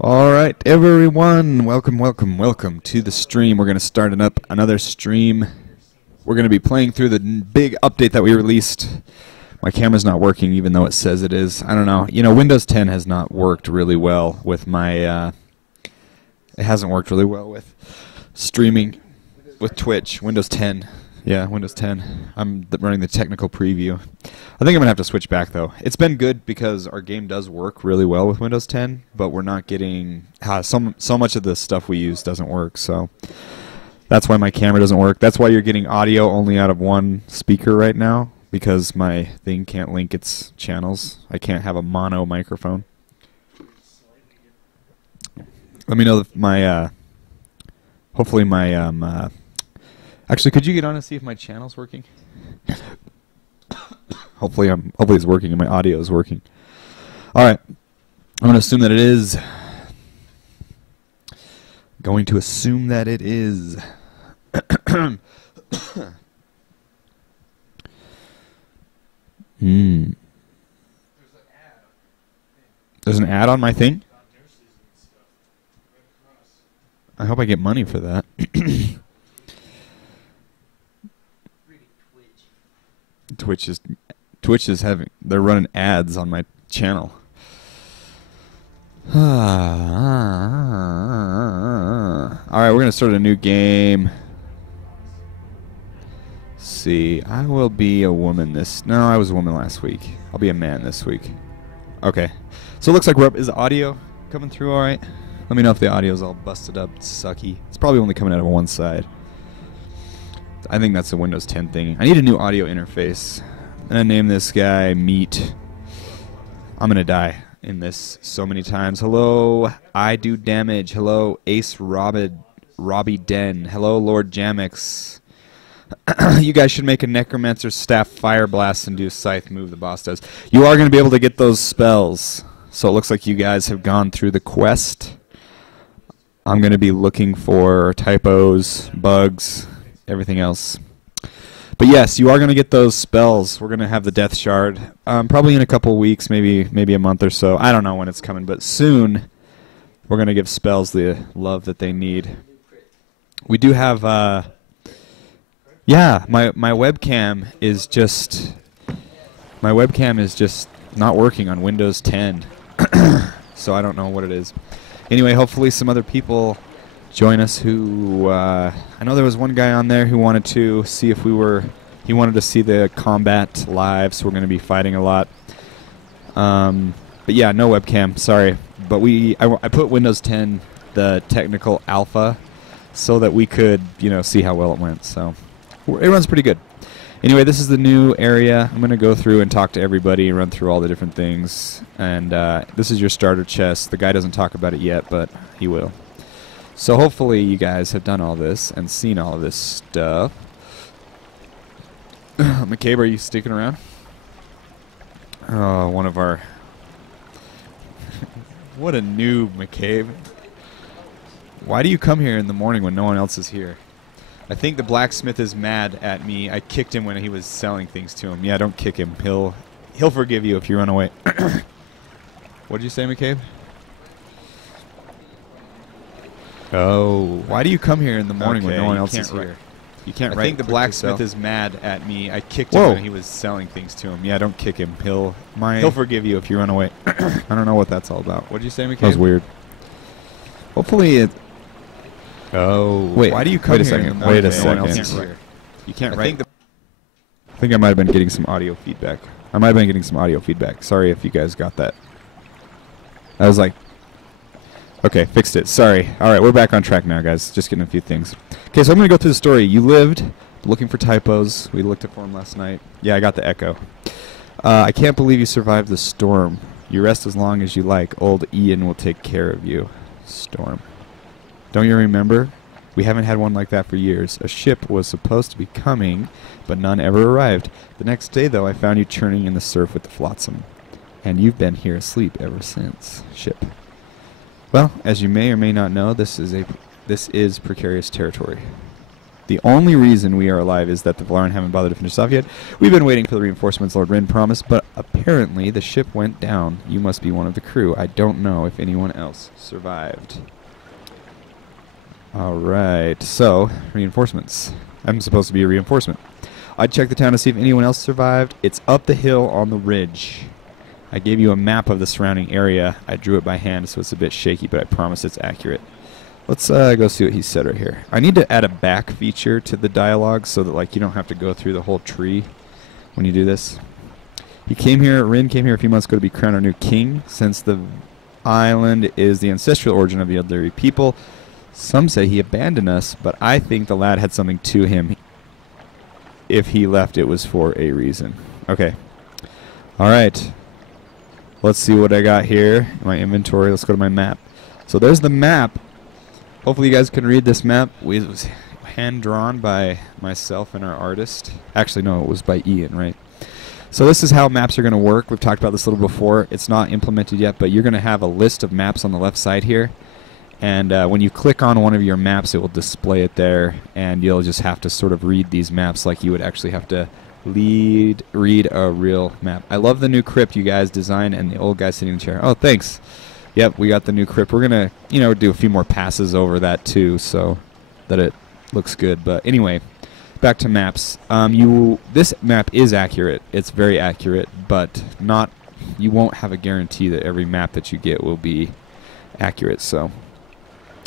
All right, everyone, welcome to the stream. We're going to start up another stream. We're going to be playing through the big update that we released. My camera's not working even though it says it is. I don't know. You know, Windows 10 has not worked really well with my, it hasn't worked really well with streaming with Twitch. Windows 10. Yeah, Windows 10. I'm running the technical preview. I think I'm going to have to switch back, though. It's been good because our game does work really well with Windows 10, but we're not getting... so much of the stuff we use doesn't work, so that's why my camera doesn't work. That's why you're getting audio only out of one speaker right now, because my thing can't link its channels. I can't have a mono microphone. Let me know if my... hopefully my... Actually, could you get on and see if my channel's working? Hopefully it's working and my audio is working. All right. I'm going to assume that it is. Going to assume that it is. There's an ad on my thing? I hope I get money for that. Twitch is they're running ads on my channel. All right, we're gonna start a new game. Let's see, I will be a woman No, I was a woman last week. I'll be a man this week. Okay, so it looks like we're up. Is the audio coming through all right? Let me know if the audio's all busted up, sucky. It's probably only coming out of one side. I think that's a Windows 10 thing. I need a new audio interface. I'm going to name this guy Meat. I'm going to die in this so many times. Hello, I Do Damage. Hello, Ace Robbie Den. Hello, Lord Jamix. You guys should make a Necromancer's Staff Fire Blast and do Scythe move the boss does. You are going to be able to get those spells. So it looks like you guys have gone through the quest. I'm going to be looking for typos, bugs, everything else. But yes, you are going to get those spells. We're going to have the Death Shard probably in a couple weeks, maybe a month or so. I don't know when it's coming, but soon we're going to give spells the love that they need. We do have, yeah, my webcam is just not working on Windows 10. So I don't know what it is. Anyway, hopefully some other people join us who, I know there was one guy on there who wanted to see if he wanted to see the combat live, so we're going to be fighting a lot. But yeah, no webcam, sorry. But I put Windows 10, the technical alpha, so that we could, see how well it went. So it runs pretty good. Anyway, this is the new area. I'm going to go through and talk to everybody, run through all the different things. And this is your starter chest. The guy doesn't talk about it yet, but he will. So hopefully you guys have done all this and seen all of this stuff. McCabe, are you sticking around? Oh, one of our... What a noob, McCabe. Why do you come here in the morning when no one else is here? I think the blacksmith is mad at me. I kicked him when he was selling things to him. Yeah, don't kick him. He'll forgive you if you run away. What did you say, McCabe? Oh, why do you come here in the morning when no one else is here? You can't write. I think the blacksmith is mad at me. I kicked him when he was selling things to him. Yeah, don't kick him. He'll forgive you if you run away. I don't know what that's all about. What did you say, McCabe? That was weird. Hopefully it... Oh, wait. Why do you come here? Wait a second. You can't write. I think I might have been getting some audio feedback. Sorry if you guys got that. I was like... Okay, fixed it. Sorry. All right, we're back on track now, guys. Just getting a few things. Okay, so I'm going to go through the story. You lived looking for typos. We looked for them last night. Yeah, I got the echo. I can't believe you survived the storm. You rest as long as you like. Old Ian will take care of you. Storm. Don't you remember? We haven't had one like that for years. A ship was supposed to be coming, but none ever arrived. The next day, though, I found you churning in the surf with the flotsam. And you've been here asleep ever since. Ship. Well, as you may or may not know, this is precarious territory. The only reason we are alive is that the Valeran haven't bothered to finish off yet. We've been waiting for the reinforcements Lord Rin promised, but Apparently, the ship went down. You must be one of the crew. I don't know if anyone else survived. Alright, so, reinforcements. I'm supposed to be a reinforcement. I checked the town to see if anyone else survived. It's up the hill on the ridge. I gave you a map of the surrounding area. I drew it by hand, so it's a bit shaky, but I promise it's accurate. Let's go see what he said right here. I need to add a back feature to the dialogue so that like you don't have to go through the whole tree when you do this. He came here, Rin came here a few months ago to be crowned our new king. Since the island is the ancestral origin of the Eldurim people, some say he abandoned us, but I think the lad had something to him. If he left, it was for a reason. Okay. Alright. Let's see what I got here in my inventory. Let's go to my map. So there's the map. Hopefully you guys can read this map. It was hand-drawn by myself and our artist. Actually, no, it was by Ian, right? So this is how maps are going to work. We've talked about this a little before. It's not implemented yet, but you're going to have a list of maps on the left side here. And when you click on one of your maps, it will display it there. And you'll just have to sort of read these maps like you would actually have to read a real map. I love the new crypt you guys designed and the old guy sitting in the chair. Oh, thanks. Yep, we got the new crypt. We're going to, do a few more passes over that too so that it looks good. But anyway, back to maps. This map is accurate. It's very accurate, but you won't have a guarantee that every map that you get will be accurate. So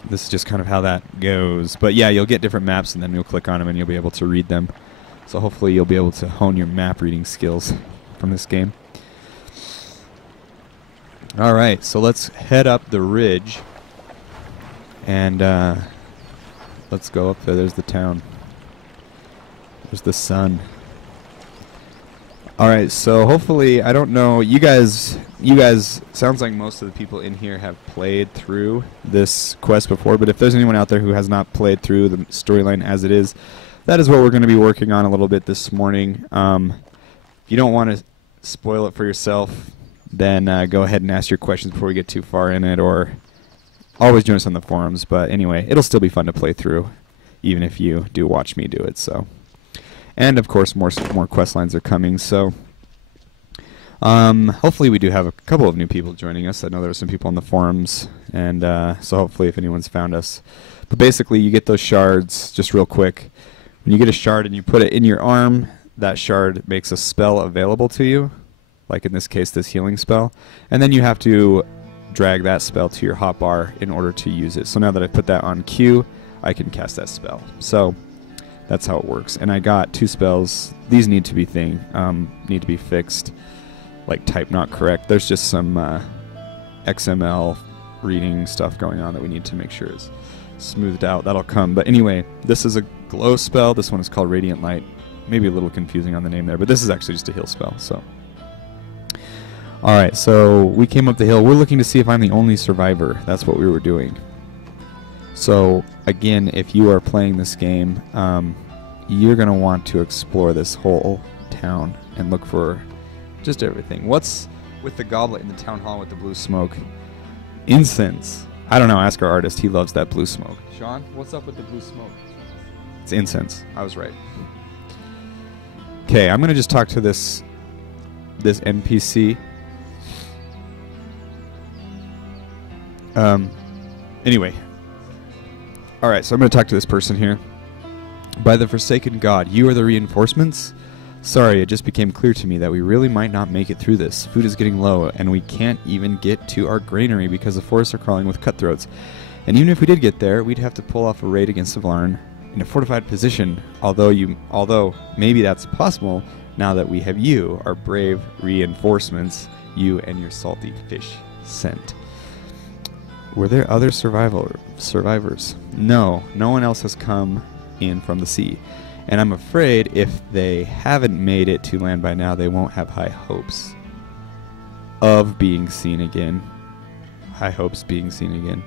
this is just kind of how that goes. But yeah, you'll get different maps and then you'll click on them and you'll be able to read them. So hopefully you'll be able to hone your map reading skills from this game. Alright, so let's head up the ridge. And let's go up there. There's the town. There's the sun. Alright, so hopefully, I don't know, you guys, sounds like most of the people in here have played through this quest before, but if there's anyone out there who has not played through the storyline as it is, that is what we're going to be working on a little bit this morning. If you don't want to spoil it for yourself, then go ahead and ask your questions before we get too far in it, or always join us on the forums. But anyway, it'll still be fun to play through, even if you do watch me do it. So, and of course, more quest lines are coming. So, hopefully, we do have a couple of new people joining us. I know there are some people on the forums, and so hopefully, if anyone's found us. But basically, you get those shards just real quick. When you get a shard and you put it in your arm, that shard makes a spell available to you, like in this case, this healing spell. And then you have to drag that spell to your hotbar in order to use it. So now that I put that on Q, I can cast that spell. So that's how it works. And I got 2 spells. These need to be fixed, like type not correct. There's just some XML reading stuff going on that we need to make sure is smoothed out. That'll come. But anyway, this is a glow spell. This one is called Radiant Light. Maybe a little confusing on the name there, but this is actually just a heal spell. So, alright, so we came up the hill. We're looking to see if I'm the only survivor. That's what we were doing. So, again, if you are playing this game, you're going to want to explore this whole town and look for just everything. What's with the goblet in the town hall with the blue smoke? Incense. I don't know, ask our artist. He loves that blue smoke. Sean, what's up with the blue smoke? It's incense. I was right. Okay, I'm going to just talk to this NPC. Anyway. Alright, so I'm going to talk to this person here. By the Forsaken God, you are the reinforcements? Sorry, it just became clear to me that we really might not make it through this. Food is getting low, and we can't even get to our granary because the forests are crawling with cutthroats. And even if we did get there, we'd have to pull off a raid against Savlarn in a fortified position, although maybe that's possible now that we have you, our brave reinforcements, you and your salty fish scent. Were there other survivors? No, no one else has come in from the sea. And I'm afraid if they haven't made it to land by now, they won't have high hopes of being seen again. High hopes being seen again.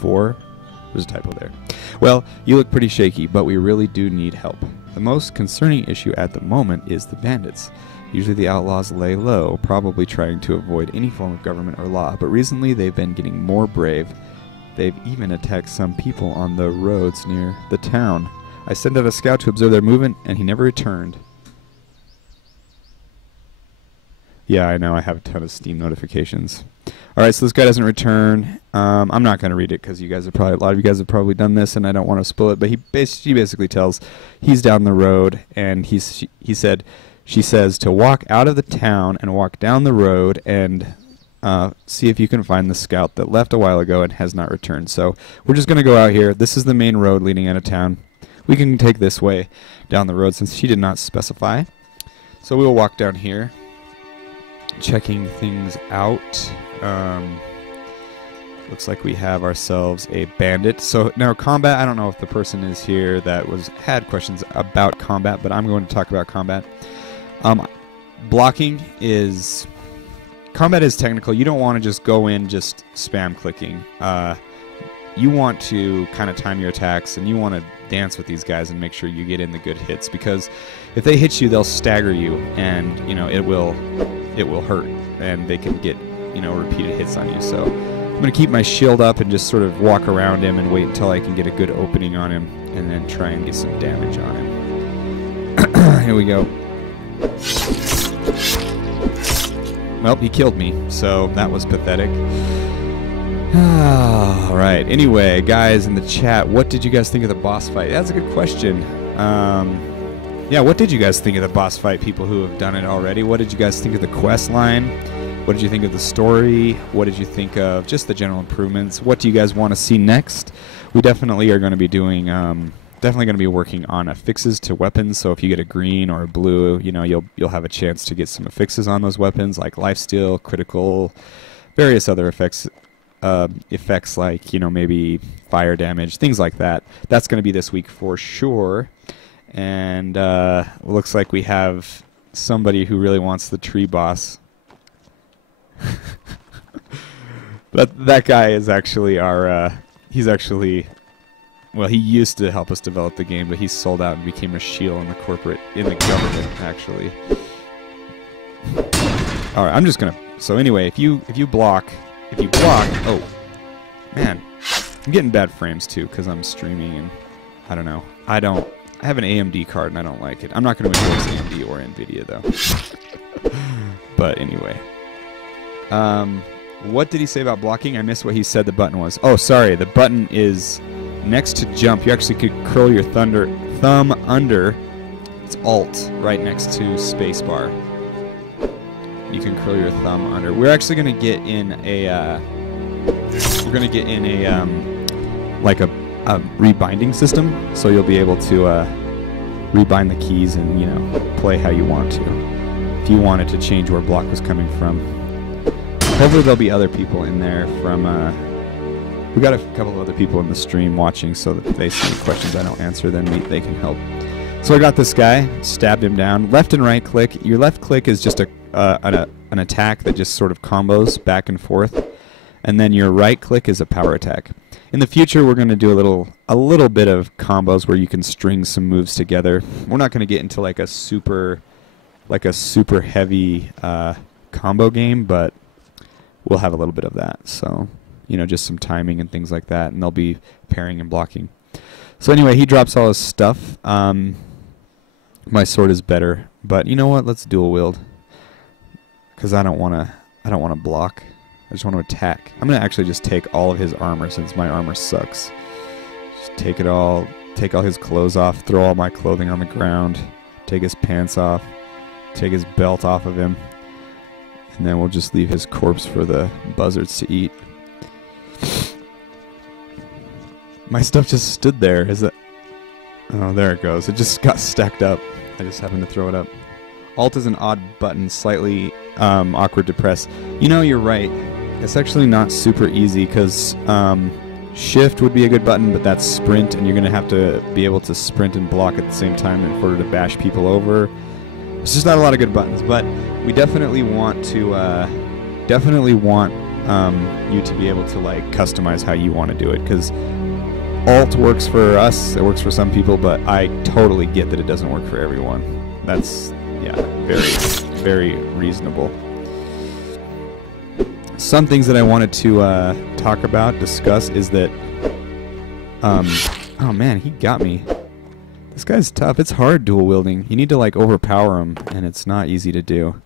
There's a typo there. Well, you look pretty shaky, but we really do need help. The most concerning issue at the moment is the bandits. Usually the outlaws lay low, probably trying to avoid any form of government or law, but recently they've been getting more brave. They've even attacked some people on the roads near the town. I sent out a scout to observe their movement, and he never returned. Yeah, I know. I have a ton of Steam notifications. All right, so this guy doesn't return. I'm not going to read it because you guys are probably, a lot of you guys have probably done this, and I don't want to spoil it. But she basically tells he's down the road, and she says to walk out of the town and walk down the road and see if you can find the scout that left a while ago and has not returned. So we're just going to go out here. This is the main road leading out of town. We can take this way down the road since she did not specify. So we will walk down here, checking things out. Looks like we have ourselves a bandit. So now combat, I don't know if the person is here that had questions about combat, but I'm going to talk about combat. Combat is technical. You don't want to just go in just spam clicking. You want to kind of time your attacks, and you want to dance with these guys and make sure you get in the good hits, because if they hit you, they'll stagger you, and it will hurt, and they can get repeated hits on you. So I'm going to keep my shield up and just sort of walk around him and wait until I can get a good opening on him, and then try and get some damage on him. Here we go. Well, he killed me, so that was pathetic. Alright, anyway, guys in the chat, what did you guys think of the boss fight? That's a good question. Yeah, what did you guys think of the boss fight, people who have done it already? What did you guys think of the quest line? What did you think of the story? What did you think of just the general improvements? What do you guys want to see next? We definitely are going to be doing, definitely going to be working on affixes to weapons. So if you get a green or a blue, you'll have a chance to get some affixes on those weapons, like lifesteal, critical, various other effects like maybe fire damage, things like that. That's going to be this week for sure. And looks like we have somebody who really wants the tree boss. That guy is actually our well, he used to help us develop the game, but he sold out and became a shield in the government actually. All right, I'm just gonna. So anyway, if you block, oh man, I'm getting bad frames too because I'm streaming, and I don't know. I have an AMD card and I don't like it. I'm not going to endorse AMD or NVIDIA though. But anyway, what did he say about blocking? I missed what he said the button was. Oh, sorry, the button is next to jump. You actually could curl your thumb under. It's Alt right next to spacebar. You can curl your thumb under. We're actually going to get in a like a rebinding system, so you'll be able to rebind the keys and play how you want to. If you wanted to change where block was coming from. Hopefully there'll be other people in there from. We got a couple of other people in the stream watching, so that if they see questions I don't answer, then they can help. So I got this guy, stabbed him down. Left and right click. Your left click is just an attack that just sort of combos back and forth, and then your right click is a power attack. In the future, we're going to do a little bit of combos where you can string some moves together. We're not going to get into like a super heavy combo game, but we'll have a little bit of that. So, just some timing and things like that, and they'll be pairing and blocking. So anyway, he drops all his stuff. My sword is better, but you know what? Let's dual wield, because I don't want to block. I just want to attack. I'm going to actually just take all of his armor since my armor sucks. Just take it all, take all his clothes off, throw all my clothing on the ground, take his pants off, take his belt off of him, and then we'll just leave his corpse for the buzzards to eat. My stuff just stood there. Is it? Oh, there it goes. It just got stacked up. I just happened to throw it up. Alt is an odd button, slightly awkward to press. You're right. It's actually not super easy because shift would be a good button, but that's sprint, and you're going to have to be able to sprint and block at the same time in order to bash people over. It's just not a lot of good buttons, but we definitely want to you to be able to customize how you want to do it, because Alt works for us, it works for some people, but I totally get that it doesn't work for everyone. That's very, very reasonable. Some things that I wanted to discuss is that, oh man, he got me. This guy's tough. It's hard dual wielding. You need to overpower him, and it's not easy to do.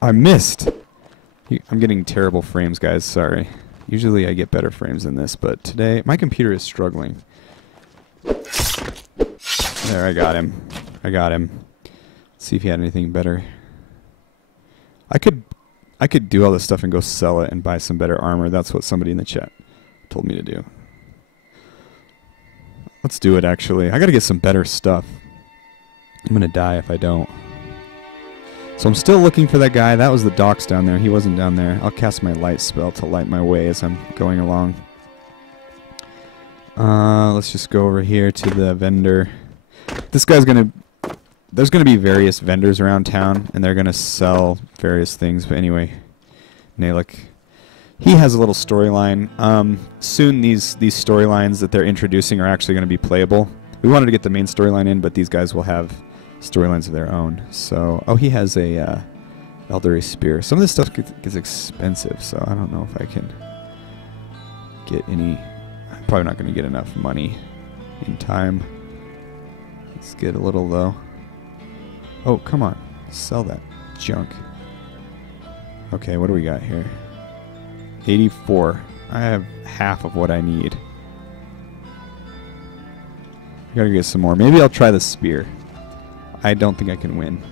I missed! I'm getting terrible frames, guys. Sorry. Usually I get better frames than this, but today my computer is struggling. There, I got him. I got him. Let's see if he had anything better. I could do all this stuff and go sell it and buy some better armor. That's what somebody in the chat told me to do. Let's do it, actually. I gotta get some better stuff. I'm gonna die if I don't. So I'm still looking for that guy. That was the docks down there. He wasn't down there. I'll cast my light spell to light my way as I'm going along. Let's just go over here to the vendor. This guy's gonna... There's gonna be various vendors around town, and they're gonna sell various things. But anyway, Nalik, he has a little storyline. Soon these storylines that they're introducing are actually gonna be playable. We wanted to get the main storyline in, but these guys will have storylines of their own. So, oh, he has a Eldurim spear. Some of this stuff gets expensive, so I don't know if I can get any. I'm probably not going to get enough money in time. Let's get a little though. Oh, come on, sell that junk. Okay, what do we got here? 84. I have half of what I need. I gotta get some more. Maybe I'll try the spear. I don't think I can win.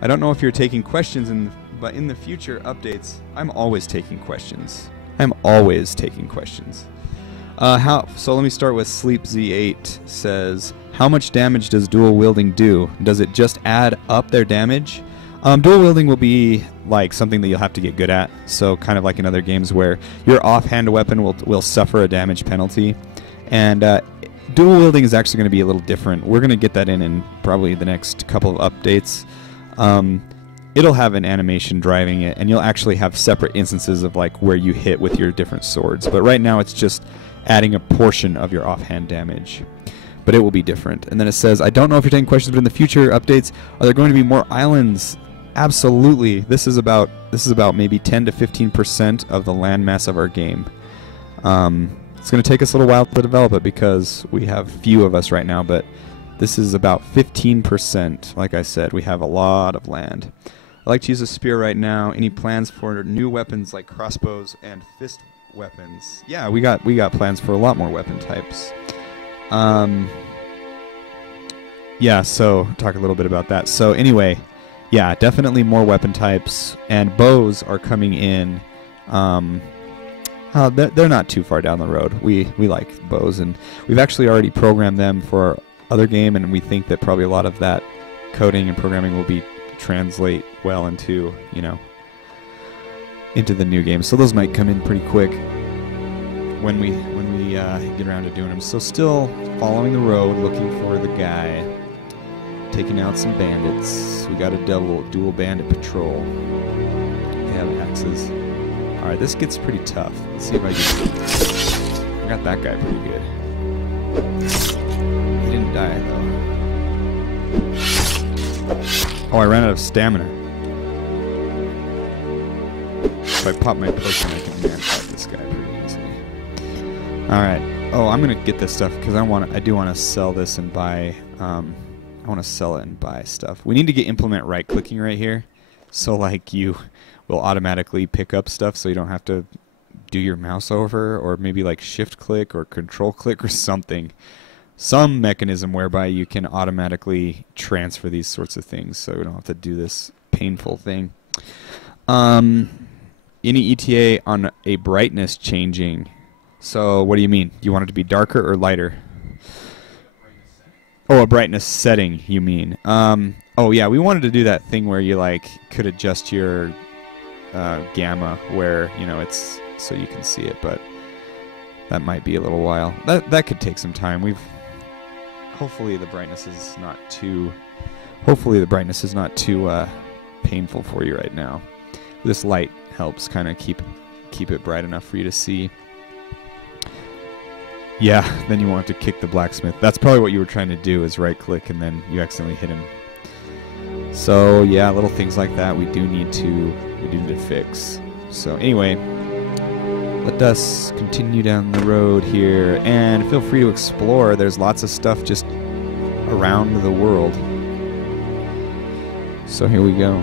I don't know if you're taking questions, but in the future updates, I'm always taking questions. I'm always taking questions. So let me start with Sleep Z8 says, how much damage does dual wielding do? Does it just add up their damage? Dual wielding will be like something that you'll have to get good at. So kind of like in other games where your offhand weapon will suffer a damage penalty. And dual wielding is actually going to be a little different. We're going to get that in probably the next couple of updates. It'll have an animation driving it, and you'll actually have separate instances of like where you hit with your different swords. But right now it's just adding a portion of your offhand damage. But it will be different. And then it says, I don't know if you're taking questions, but in the future updates, are there going to be more islands? Absolutely. This is about maybe 10 to 15% of the landmass of our game. It's going to take us a little while to develop it because we have few of us right now, but this is about 15%. Like I said, we have a lot of land. I like to use a spear right now. Any plans for new weapons like crossbows and fist weapons? Yeah, we got plans for a lot more weapon types. Yeah, so talk a little bit about that. So anyway, yeah, definitely more weapon types, and bows are coming in. They're not too far down the road. We like bows, and we've actually already programmed them for our other game, and we think that probably a lot of that coding and programming will translate well into, into the new game. So those might come in pretty quick when we get around to doing them. So still following the road, looking for the guy, taking out some bandits. We got a dual bandit patrol. They have axes. Alright, this gets pretty tough. Let's see if I can... I got that guy pretty good. He didn't die, though. Oh, I ran out of stamina. If I pop my potion, I can man-fight this guy pretty easily. Alright. Oh, I'm gonna get this stuff, because I do want to sell this and buy... I want to sell it and buy stuff. We need to implement right-clicking right here. So, like, you... will automatically pick up stuff so you don't have to do your mouse over, or maybe like shift click or control click or something. Some mechanism whereby you can automatically transfer these sorts of things so we don't have to do this painful thing. Any ETA on a brightness changing? So what do you mean? You want it to be darker or lighter? Oh, a brightness setting, you mean. Oh yeah, we wanted to do that thing where you like could adjust your gamma where it's so you can see it, but that might be a little while. That could take some time. Hopefully the brightness is not too painful for you right now. This light helps kind of keep it bright enough for you to see. Yeah, then you won't have to kick the blacksmith. That's probably what you were trying to do, is right click and then you accidentally hit him. So yeah, little things like that we do need to fix. So anyway, let us continue down the road here, and feel free to explore. There's lots of stuff just around the world. So here we go.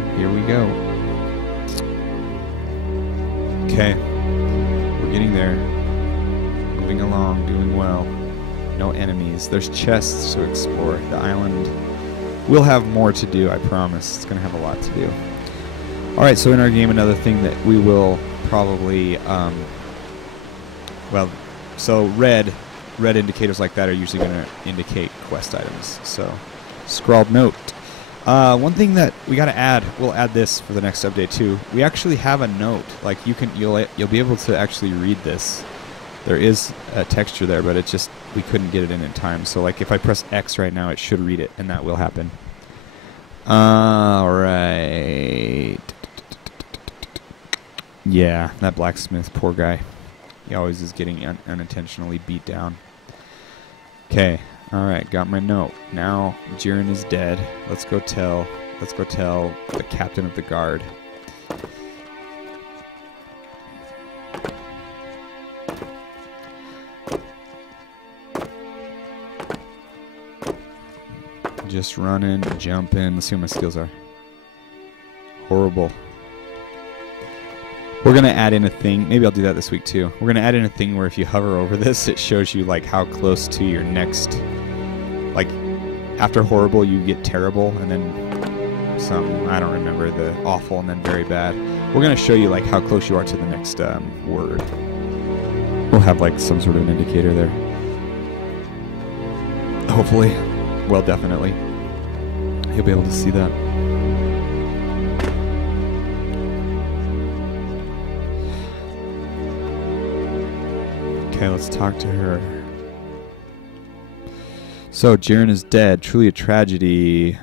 Okay. We're getting there. Moving along, doing well. No enemies. There's chests to explore. The island will have more to do, I promise. It's going to have a lot to do. Alright, so in our game, another thing that we will probably, well, so red indicators like that are usually going to indicate quest items. So, scrawled note. One thing that we got to add, we'll add this for the next update too. We actually have a note. Like you'll be able to actually read this. There is a texture there, but it just we couldn't get it in time. So like if I press X right now, it should read it, and that will happen. All right. Yeah, that blacksmith, poor guy. He always is getting unintentionally beat down. Okay, all right, got my note. Now Jiren is dead. Let's go tell the captain of the guard. Just running, jumping. Let's see what my skills are. Horrible. We're going to add in a thing. Maybe I'll do that this week too. We're going to add in a thing where if you hover over this, it shows you like how close to your next, like after horrible you get terrible and then some, I don't remember, the awful and then very bad. We're going to show you like how close you are to the next word. We'll have like some sort of an indicator there. Hopefully. Well, definitely. You'll be able to see that. Okay, let's talk to her. So, Jiren is dead. Truly a tragedy. He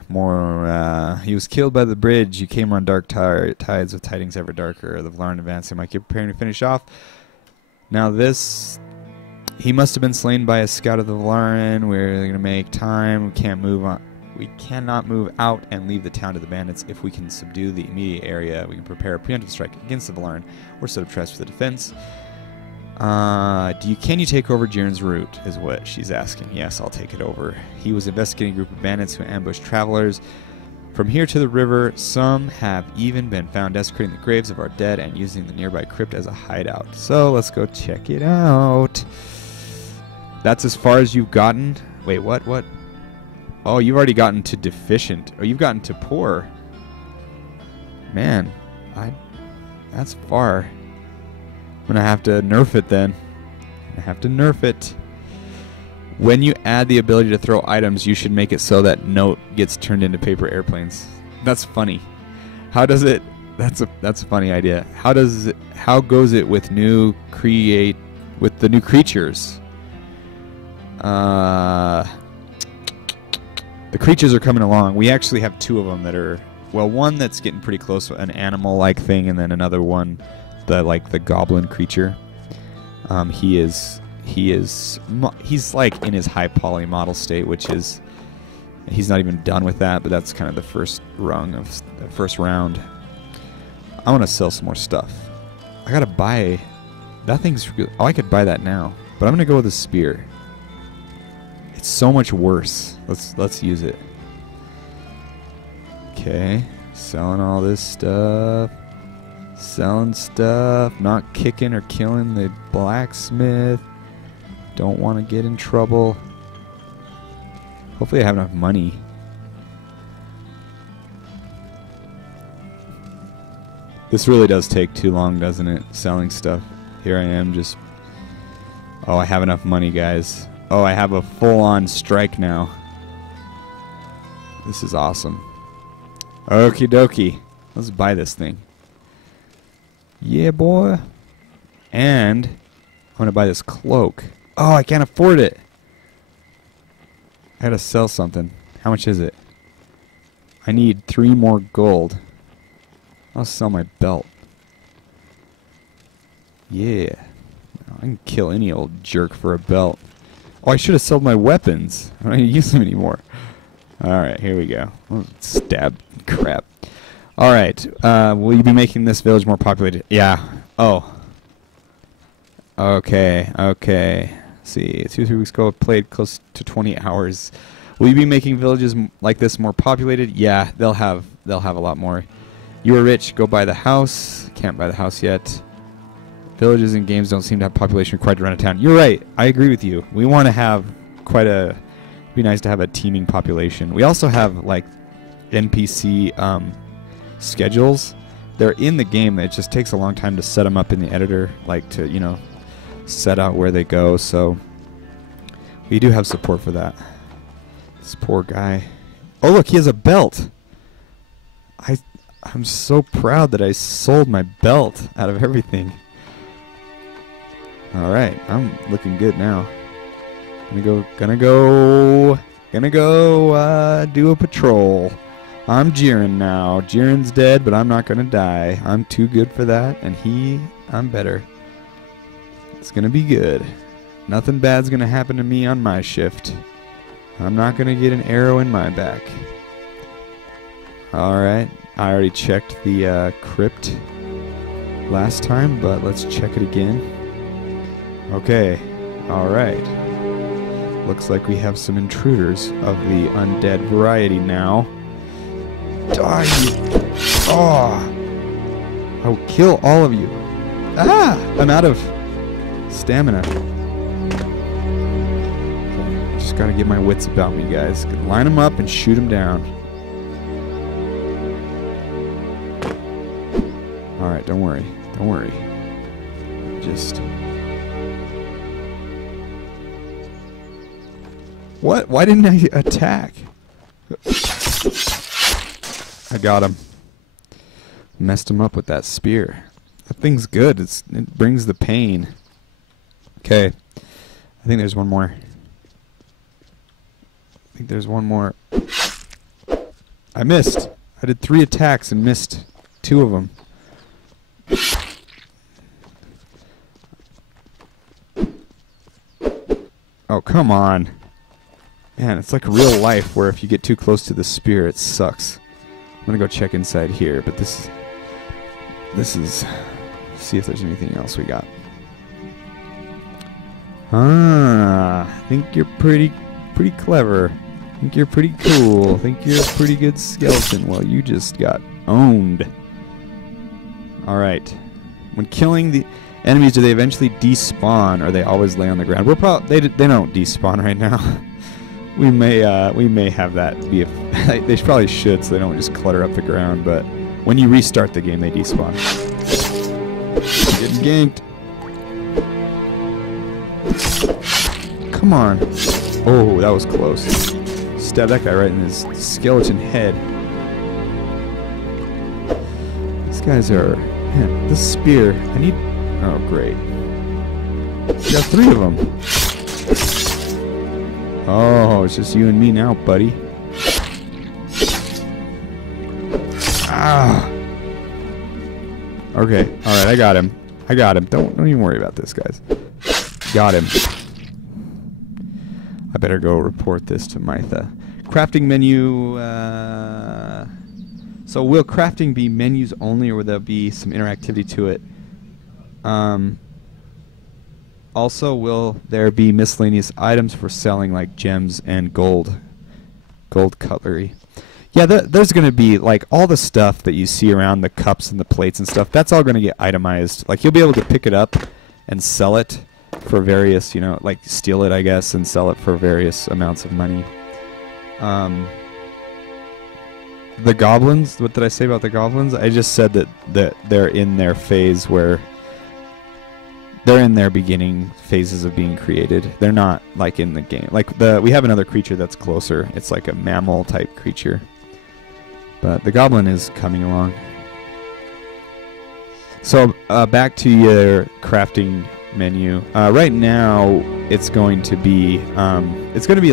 was killed by the bridge. You came on dark tides with tidings ever darker. The Vlarn advancing. Like you're preparing to finish off. Now this... He must have been slain by a scout of the Vlarn. We're going to make time. We can't move on. We cannot move out and leave the town to the bandits. If we can subdue the immediate area, we can prepare a preemptive strike against the Vlarn or set up traps for the defense. Can you take over Jiren's route, is what she's asking. Yes, I'll take it over. He was investigating a group of bandits who ambushed travelers. From here to the river, some have even been found desecrating the graves of our dead and using the nearby crypt as a hideout. So let's go check it out. That's as far as you've gotten? Wait, what? Oh, you've already gotten to deficient. Or you've gotten to poor. Man, that's far. I'm going to have to nerf it then. I have to nerf it. When you add the ability to throw items, you should make it so that note gets turned into paper airplanes. That's funny. How does it... That's a funny idea. How goes it with the new creatures? The creatures are coming along. We actually have two of them that are, well, one that's getting pretty close, an animal-like thing, and then another one, the goblin creature. He's like in his high poly model state, which is, he's not even done with that, but that's kind of the first rung of the first round. I want to sell some more stuff. I gotta buy, that thing's, oh, I could buy that now, but I'm gonna go with a spear. It's so much worse. Let's use it. Okay, selling all this stuff. Selling stuff. Not kicking or killing the blacksmith. Don't want to get in trouble. Hopefully I have enough money. This really does take too long, doesn't it? Selling stuff. Here I am just... Oh, I have enough money, guys. Oh, I have a full-on strike now. This is awesome. Okie dokie. Let's buy this thing. Yeah, boy. And I'm going to buy this cloak. Oh, I can't afford it. I gotta sell something. How much is it? I need 3 more gold. I'll sell my belt. Yeah. I can kill any old jerk for a belt. Oh, I should have sold my weapons. I don't need to use them anymore. Alright, here we go. Oh, stab crap. Alright, will you be making this village more populated? Yeah. Oh. Okay, okay. Let's see, 2-3 weeks ago, played close to 20 hours. Will you be making villages like this more populated? Yeah, they'll have a lot more. You are rich, go buy the house. Can't buy the house yet. Villages and games don't seem to have population required to run a town. You're right. I agree with you. We want to have quite a... It'd be nice to have a teeming population. We also have, like, NPC schedules. They're in the game. It just takes a long time to set them up in the editor, like to, you know, set out where they go. So we do have support for that. This poor guy. Oh, look, he has a belt. I'm so proud that I sold my belt out of everything. All right, I'm looking good now. Gonna go do a patrol. I'm Jiren now. Jiren's dead, but I'm not gonna die. I'm too good for that, and I'm better. It's gonna be good. Nothing bad's gonna happen to me on my shift. I'm not gonna get an arrow in my back. Alright, I already checked the crypt last time, but let's check it again. Okay, alright. Looks like we have some intruders of the undead variety now. Die! Oh! I will kill all of you. Ah! I'm out of stamina. Okay, just gotta get my wits about me, guys. Line them up and shoot them down. Alright, don't worry. Don't worry. Just... What? Why didn't I attack? I got him. Messed him up with that spear. That thing's good. It brings the pain. Okay. I think there's one more. I missed. I did 3 attacks and missed 2 of them. Oh, come on. Man, it's like real life where if you get too close to the spear, it sucks. I'm gonna go check inside here, but this is see if there's anything else we got. Ah, I think you're pretty clever. I think you're pretty cool. I think you're a pretty good skeleton. Well, you just got owned. All right. When killing the enemies, do they eventually despawn, or they always lay on the ground? They don't despawn right now. We may have that be a they probably should, so they don't just clutter up the ground. But when you restart the game, they despawn. Getting ganked. Come on! Oh, that was close. Stabbed that guy right in his skeleton head. These guys are... Man, this spear... I need... Oh, great. You got 3 of them. Oh, it's just you and me now, buddy. Ah! Okay, alright, I got him. Don't even worry about this, guys. Got him. I better go report this to Mytha. Crafting menu... So will crafting be menus only, or will there be some interactivity to it? Also, will there be miscellaneous items for selling, like gems and gold cutlery? Yeah, there's going to be, like, all the stuff that you see around the cups and the plates and stuff. That's all going to get itemized. Like, you'll be able to pick it up and sell it for various, you know, like steal it, I guess, and sell it for various amounts of money. The goblins, what did I say about the goblins? I just said that they're in their phase where they're in their beginning phases of being created. They're not like in the game. Like we have another creature that's closer. It's like a mammal type creature. But the goblin is coming along. So back to your crafting menu. Right now it's going to be a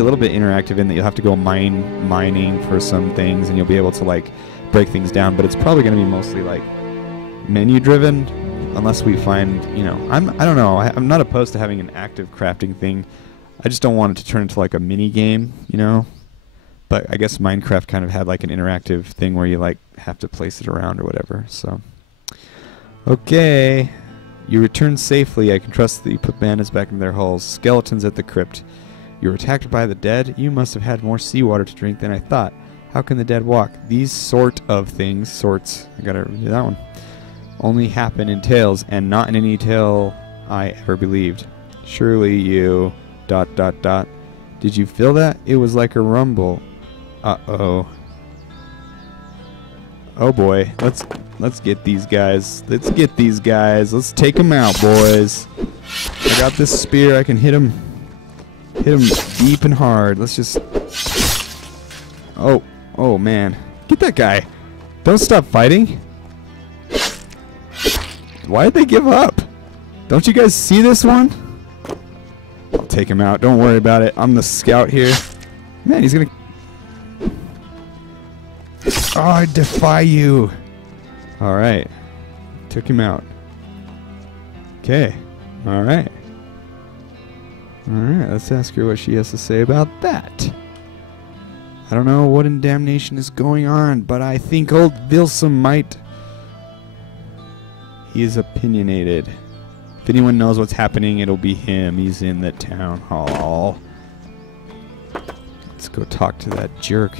little bit interactive in that you'll have to go mining for some things, and you'll be able to like break things down, but it's probably going to be mostly like menu driven. Unless we find, you know, I don't know. I'm not opposed to having an active crafting thing. I just don't want it to turn into like a mini game, you know. But I guess Minecraft kind of had like an interactive thing where you like have to place it around or whatever. So, okay, you returned safely. I can trust that you put bandits back in their holes. Skeletons at the crypt. You were attacked by the dead. You must have had more seawater to drink than I thought. How can the dead walk? These sort of things. Sorts. I gotta review that one. only happen in tales, and not in any tale I ever believed. Surely you... ... Did you feel that? It was like a rumble. Uh-oh. Oh boy. Let's get these guys. Let's get these guys. Let's take them out, boys. I got this spear. I can hit them. Hit them deep and hard. Let's just... Oh man. Get that guy. Don't stop fighting. Why did they give up? Don't you guys see this one? I'll take him out. Don't worry about it. I'm the scout here. Man, he's gonna... Oh, I defy you. Alright. Took him out. Okay. Alright. Alright, let's ask her what she has to say about that. I don't know what in damnation is going on, but I think old Vilsum might... He is opinionated. If anyone knows what's happening, it'll be him. He's in the town hall. Let's go talk to that jerk.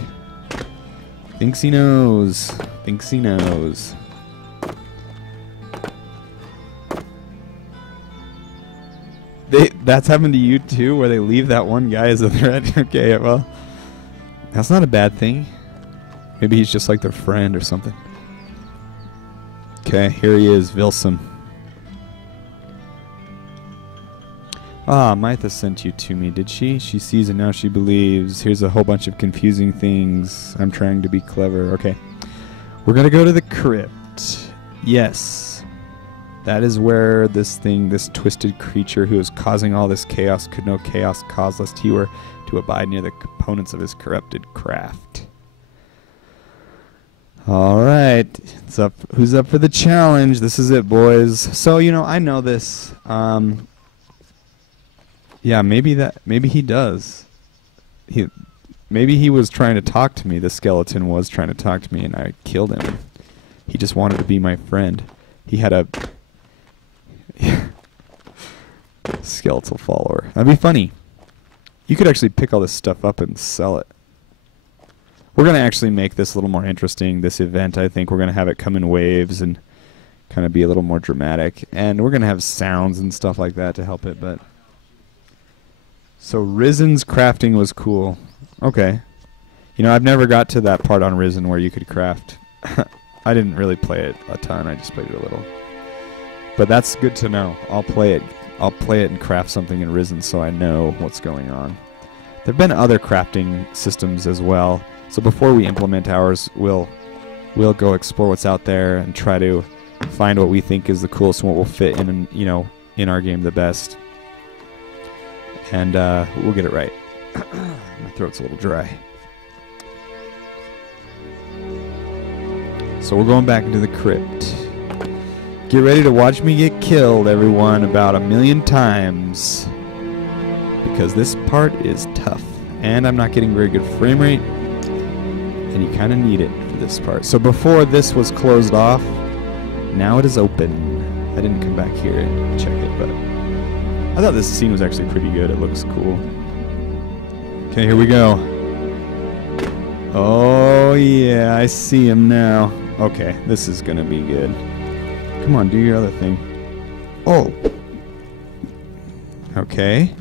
Thinks he knows. Thinks he knows. That's happened to you too, where they leave that one guy as a threat? Okay, well, that's not a bad thing. Maybe he's just like their friend or something. Okay, here he is, Vilsum. Ah, Mytha sent you to me, did she? She sees and now she believes. Here's a whole bunch of confusing things. I'm trying to be clever. Okay. We're going to go to the crypt. Yes. That is where this thing, this twisted creature who is causing all this chaos, could no chaos cause lest he were to abide near the components of his corrupted craft. Alright. It's up. Who's up for the challenge? This is it, boys. So, you know, I know this. Yeah, maybe he does. Maybe he was trying to talk to me. The skeleton was trying to talk to me, and I killed him. He just wanted to be my friend. He had a skeletal follower. That'd be funny. You could actually pick all this stuff up and sell it. We're going to actually make this a little more interesting, this event. I think we're going to have it come in waves and kind of be a little more dramatic. And we're going to have sounds and stuff like that to help it, but... So Risen's crafting was cool. Okay. You know, I've never got to that part on Risen where you could craft. I didn't really play it a ton. I just played it a little. But that's good to know. I'll play it. I'll play it and craft something in Risen so I know what's going on. There have been other crafting systems as well. So before we implement ours, we'll go explore what's out there and try to find what we think is the coolest and what will fit in, you know, in our game the best. And we'll get it right. My throat's a little dry. So we're going back into the crypt. Get ready to watch me get killed, everyone, about 1,000,000 times. Because this part is tough. And I'm not getting very good frame rate. And you kind of need it for this part. So before this was closed off, now it is open. I didn't come back here and check it, but... I thought this scene was actually pretty good. It looks cool. Okay, here we go. Oh, yeah, I see him now. Okay, this is going to be good. Come on, do your other thing. Oh. Okay.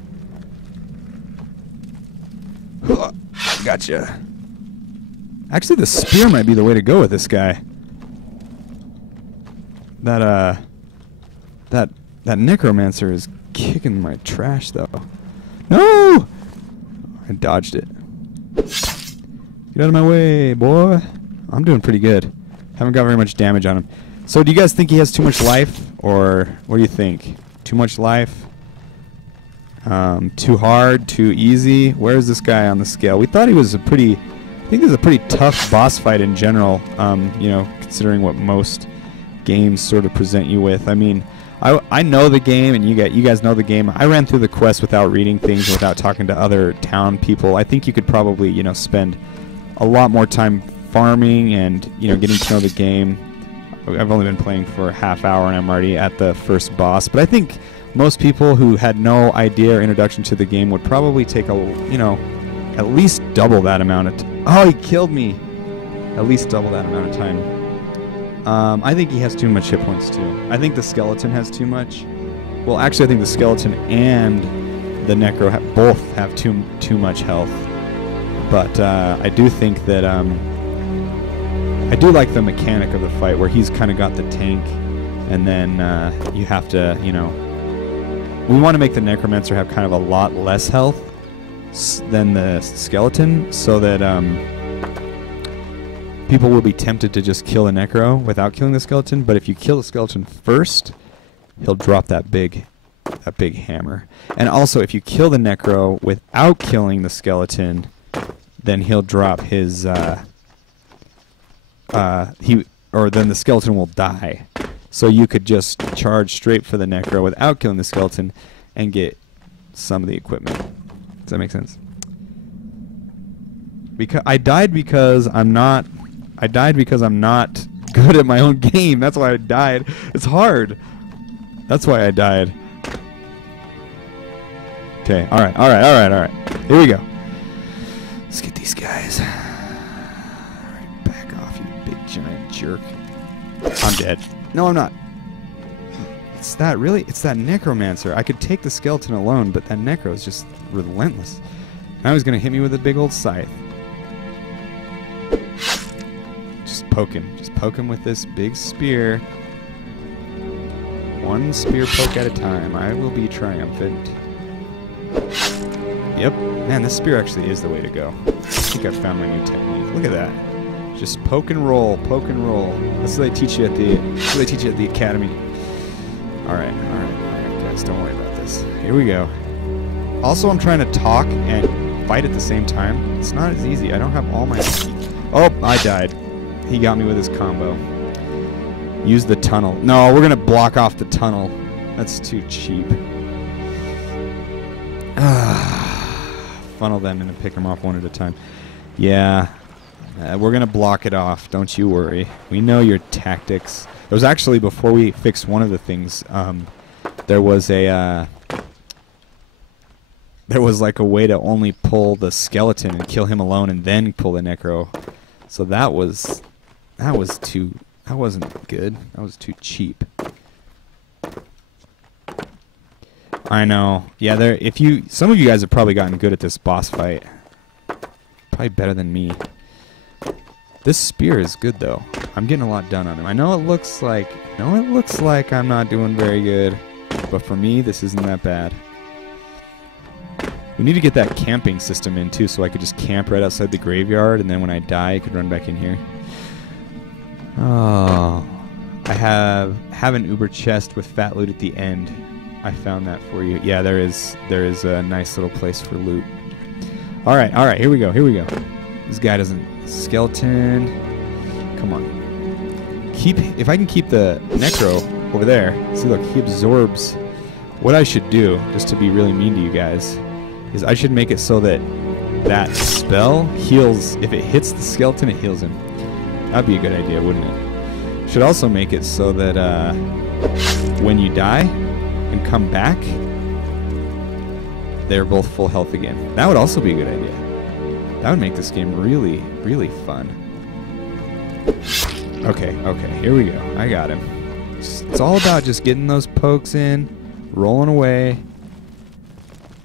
Gotcha. Actually, the spear might be the way to go with this guy. That necromancer is kicking my trash, though. No! I dodged it. Get out of my way, boy. I'm doing pretty good. Haven't got very much damage on him. So do you guys think he has too much life? Or what do you think? Too much life? Too hard? Too easy? Where is this guy on the scale? We thought he was a pretty... I think this is a pretty tough boss fight in general. You know, considering what most games sort of present you with. I mean... I know the game, and you guys know the game. I ran through the quest without reading things, without talking to other town people. I think you could probably, you know, spend a lot more time farming and, you know, getting to know the game. I've only been playing for a half hour, and I'm already at the first boss. But I think most people who had no idea or introduction to the game would probably take you know, at least double that amount of time. Oh, he killed me! At least double that amount of time. I think he has too much hit points too. I think the skeleton has too much. Well, actually, I think the skeleton and the necro both have too much health. But I do think that I do like the mechanic of the fight where he's kind of got the tank, and then you have to, you know, we want to make the necromancer have kind of a lot less health than the skeleton, so that people will be tempted to just kill the necro without killing the skeleton. But if you kill the skeleton first, he'll drop that big hammer. And also, if you kill the necro without killing the skeleton, then he'll drop his then the skeleton will die. So you could just charge straight for the necro without killing the skeleton and get some of the equipment. Does that make sense? Because I died because I'm not good at my own game. That's why I died. It's hard. That's why I died. Okay, alright. Here we go. Let's get these guys. Alright, back off, you big giant jerk. I'm dead. No, I'm not. It's that necromancer. I could take the skeleton alone, but that necro is just relentless. Now he's gonna hit me with a big old scythe. Just poke him. Just poke him with this big spear. One spear poke at a time. I will be triumphant. Yep. Man, this spear actually is the way to go. I think I found my new technique. Look at that. Just poke and roll, poke and roll. That's what they teach you at the academy. All right, guys, don't worry about this. Here we go. Also, I'm trying to talk and fight at the same time. It's not as easy. I don't have all my... Oh, I died. He got me with his combo. Use the tunnel. No, we're gonna block off the tunnel. That's too cheap. Funnel them in and pick them off one at a time. Yeah. We're going to block it off. Don't you worry. We know your tactics. It was actually before we fixed one of the things. There was like a way to only pull the skeleton and kill him alone and then pull the necro. So that wasn't good. That was too cheap. I know. Yeah, some of you guys have probably gotten good at this boss fight. Probably better than me. This spear is good though. I'm getting a lot done on him. I know it looks like I'm not doing very good, but for me this isn't that bad. We need to get that camping system in too, so I could just camp right outside the graveyard, and then when I die I could run back in here. Oh, I have an uber chest with fat loot at the end. I found that for you. Yeah, there is a nice little place for loot. All right, here we go. This guy doesn't... Skeleton. Come on. If I can keep the necro over there. See, look, he absorbs. What I should do, just to be really mean to you guys, is I should make it so that that spell heals. If it hits the skeleton, it heals him. That'd be a good idea, wouldn't it? Should also make it so that when you die and come back, they're both full health again. That would also be a good idea. That would make this game really, really fun. Okay, here we go. I got him. It's all about just getting those pokes in, rolling away.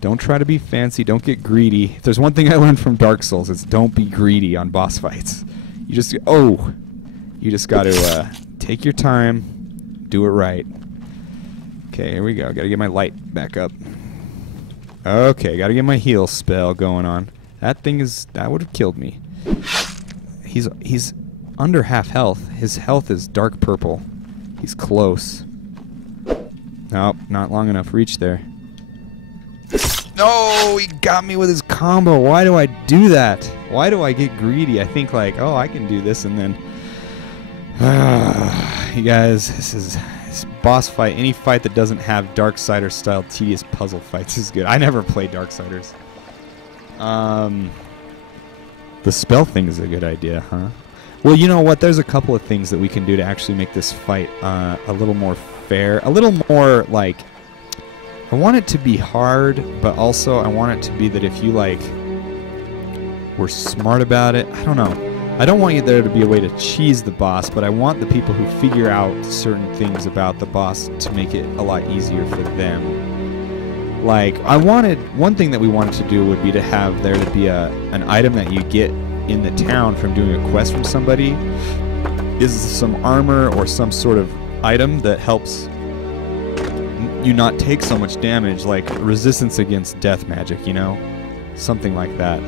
Don't try to be fancy. Don't get greedy. If there's one thing I learned from Dark Souls, it's don't be greedy on boss fights. You just got to take your time, do it right. Okay, here we go. Got to get my light back up. Okay, got to get my heal spell going on. That would have killed me. He's under half health. His health is dark purple. He's close. Nope, not long enough reach there. No, he got me with his combo. Why do I do that? Why do I get greedy? I think like, oh, I can do this, and then... you guys, this boss fight, any fight that doesn't have Darksider style tedious puzzle fights is good. I never play Darksiders. The spell thing is a good idea, huh? Well, you know what? There's a couple of things that we can do to actually make this fight a little more fair. A little more, like... I want it to be hard, but also I want it to be that if you, like, were smart about it... I don't know. I don't want there to be a way to cheese the boss, but I want the people who figure out certain things about the boss to make it a lot easier for them. Like, one thing that we wanted to do would be to have there to be an item that you get in the town from doing a quest from somebody, is some armor or some sort of item that helps you not take so much damage, like resistance against death magic, you know? Something like that.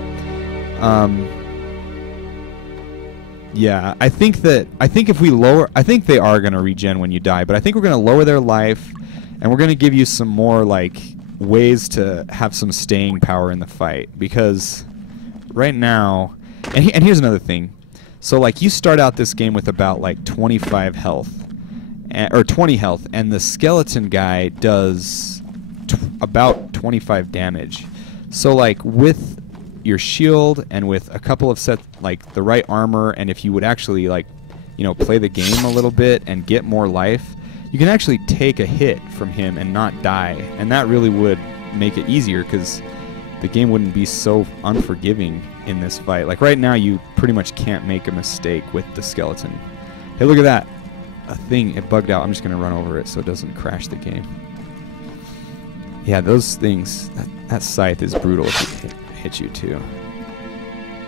Yeah, I think if we lower, I think they are going to regen when you die, but I think we're going to lower their life, and we're going to give you some more, like, ways to have some staying power in the fight, because right now, and here's another thing. So, like, you start out this game with about, like, 25 health, or 20 health, and the skeleton guy does about 25 damage. So, like, with your shield and with a couple of sets, like the right armor, and if you would actually, like, you know, play the game a little bit and get more life, you can actually take a hit from him and not die, and that really would make it easier, because the game wouldn't be so unforgiving in this fight. Like, right now you pretty much can't make a mistake with the skeleton. Hey, look at that, a thing, it bugged out. I'm just gonna run over it so it doesn't crash the game. Yeah, those things, that scythe is brutal if it hit you too.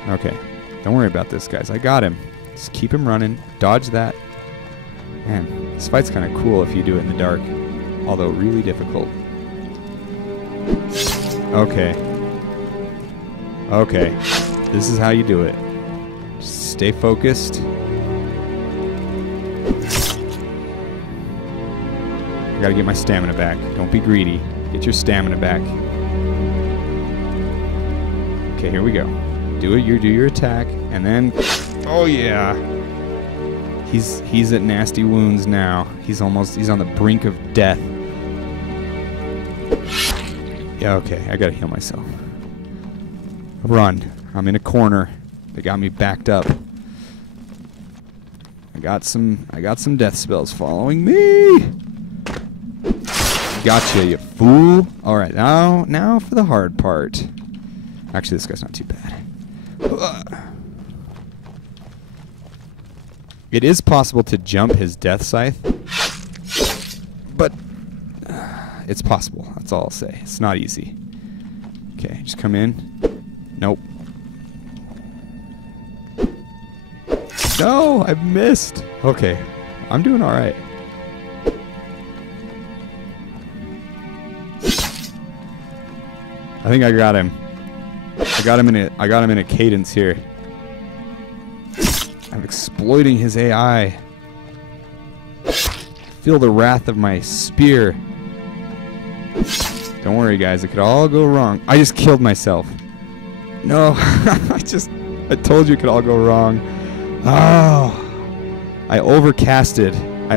Okay, don't worry about this, guys. I got him. Just keep him running. Dodge that. Man, this fight's kind of cool if you do it in the dark, although really difficult. Okay. Okay. This is how you do it. Just stay focused. I gotta get my stamina back. Don't be greedy. Get your stamina back. Okay, here we go. Do your attack, and then, oh yeah. He's at nasty wounds now. He's on the brink of death. Yeah, okay, I gotta heal myself. Run. I'm in a corner. They got me backed up. I got some death spells following me. Gotcha, you fool. Alright, now for the hard part. Actually, this guy's not too bad. It is possible to jump his death scythe, but it's possible. That's all I'll say. It's not easy. Okay, just come in. Nope. No, I missed. Okay, I'm doing all right. I think I got him. I got him in a cadence here. I'm exploiting his AI. Feel the wrath of my spear. Don't worry, guys. It could all go wrong. I just killed myself. No, I told you it could all go wrong. Oh, I overcasted. I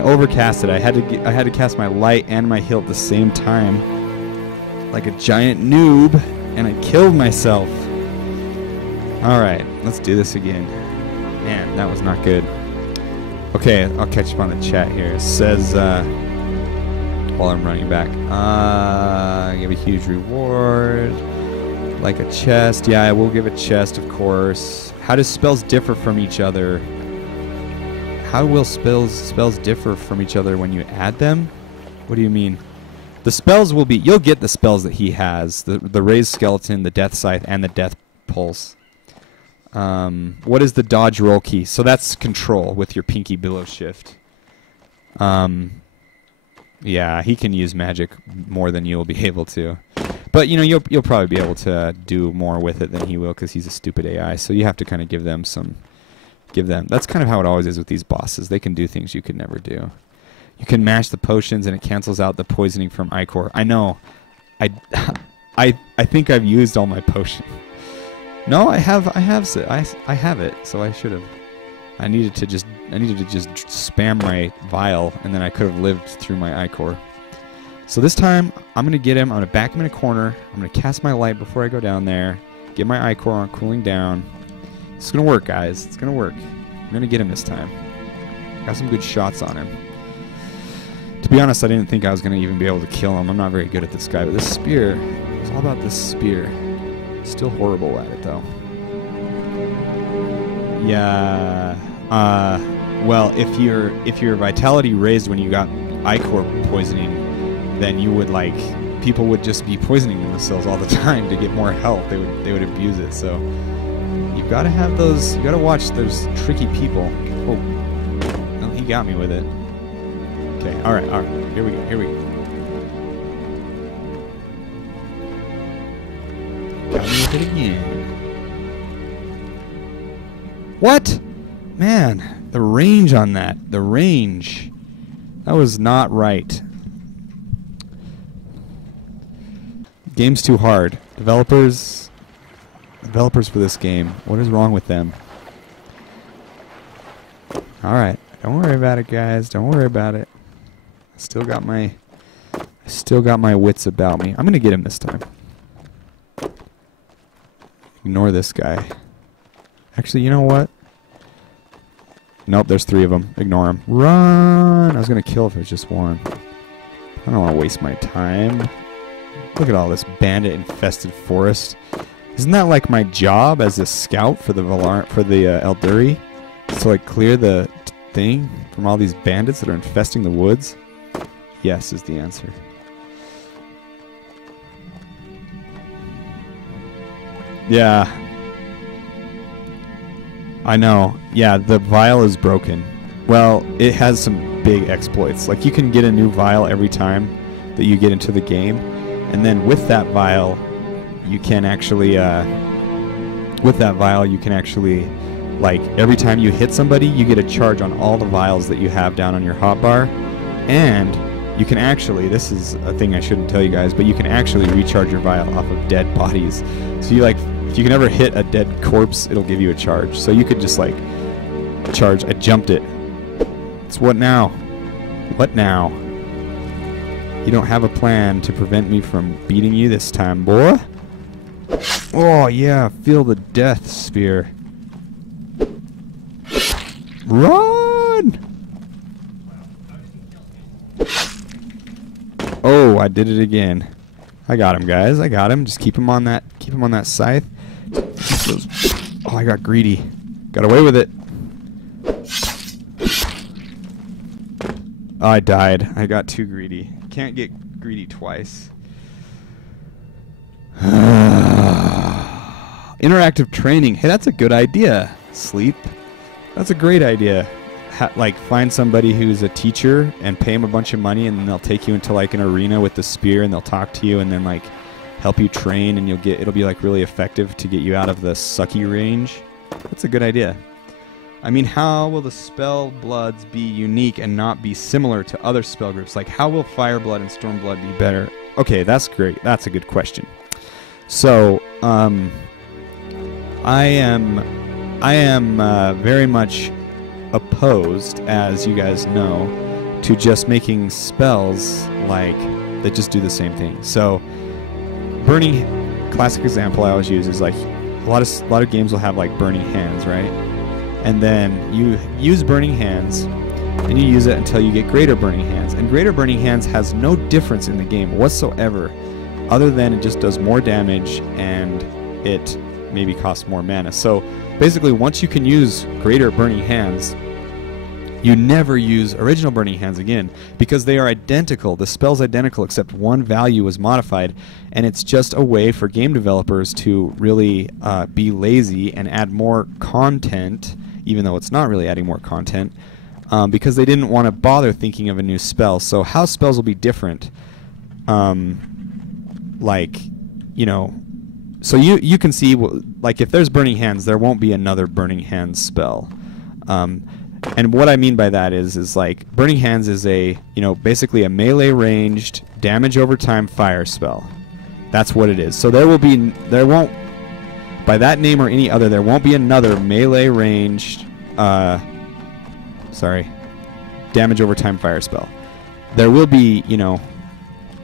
had to cast my light and my heal at the same time, like a giant noob, and I killed myself. All right, let's do this again. Man, that was not good. Okay, I'll catch up on the chat here. It says, while I'm running back, give a huge reward, like a chest. Yeah, I will give a chest, of course. How do spells differ from each other? How will spells differ from each other when you add them? What do you mean? The spells will be, you'll get the spells that he has, the raised skeleton, the death scythe, and the death pulse. What is the dodge roll key? So that's control with your pinky below shift. Yeah, he can use magic more than you'll be able to. But, you know, you'll probably be able to do more with it than he will, because he's a stupid AI. So you have to kind of give them. That's kind of how it always is with these bosses. They can do things you could never do. You can mash the potions and it cancels out the poisoning from Ichor. I know. I think I've used all my potion. No, I have it. So I should have. I needed to just spam my vial, and then I could have lived through my Ichor. So this time I'm gonna get him. I'm gonna back him in a corner. I'm gonna cast my light before I go down there. Get my Ichor on cooling down. It's gonna work, guys. It's gonna work. I'm gonna get him this time. Got some good shots on him. To be honest, I didn't think I was gonna even be able to kill him. I'm not very good at this guy, but this spear, it's all about this spear. Still horrible at it though. Yeah. Well, if your vitality raised when you got ichor poisoning, then you would like people would just be poisoning themselves all the time to get more health. They would abuse it. So you've got to have those. You got to watch those tricky people. Oh, no, he got me with it. Okay. All right. Here we go. Got me with it again. What? Man, the range on that. The range. That was not right. Game's too hard. Developers for this game. What is wrong with them? Alright. Don't worry about it, guys. Don't worry about it. I still got my wits about me. I'm gonna get him this time. Ignore this guy. Actually, you know what? Nope, there's 3 of them. Ignore him. Run! I was going to kill if it was just one. I don't want to waste my time. Look at all this bandit-infested forest. Isn't that like my job as a scout for the Elduri? To like clear the thing from all these bandits that are infesting the woods? Yes is the answer. Yeah. I know. Yeah, the vial is broken. Well, it has some big exploits. Like, you can get a new vial every time that you get into the game. And then with that vial, you can actually, like, every time you hit somebody, you get a charge on all the vials that you have down on your hotbar. And you can actually, this is a thing I shouldn't tell you guys, but you can actually recharge your vial off of dead bodies. So you, like, if you can ever hit a dead corpse, it'll give you a charge. So you could just, like, charge. I jumped it. It's what now? What now? You don't have a plan to prevent me from beating you this time, boy? Oh, yeah. Feel the death spear. Run! Oh, I did it again. I got him, guys. I got him. Just keep him on that scythe. Oh, I got greedy. Got away with it. Oh, I died. I got too greedy. Can't get greedy twice. Interactive training. Hey, that's a good idea. Sleep. That's a great idea. Like, find somebody who's a teacher and pay them a bunch of money, and then they'll take you into like an arena with the spear, and they'll talk to you, and then like help you train, and it'll be like really effective to get you out of the sucky range. That's a good idea. I mean, how will the spell bloods be unique and not be similar to other spell groups? Like, how will Fire Blood and Storm Blood be better? Okay, that's great. That's a good question. So, I am very much opposed, as you guys know, to just making spells like that just do the same thing. So, burning, classic example I always use is like a lot of games will have like burning hands, right? And then you use burning hands, and you use it until you get greater burning hands. And greater burning hands has no difference in the game whatsoever, other than it just does more damage and it maybe costs more mana. So basically, once you can use greater burning hands, you never use original burning hands again, because they are identical. The spell's identical, except one value was modified, and it's just a way for game developers to really be lazy and add more content, even though it's not really adding more content, because they didn't want to bother thinking of a new spell. So how spells will be different, like, you know, so you can see, like, if there's burning hands, there won't be another burning hands spell. And what I mean by that is like, burning hands is basically a melee ranged damage over time fire spell. That's what it is. So there won't, by that name or any other, there won't be another melee ranged, damage over time fire spell. There will be,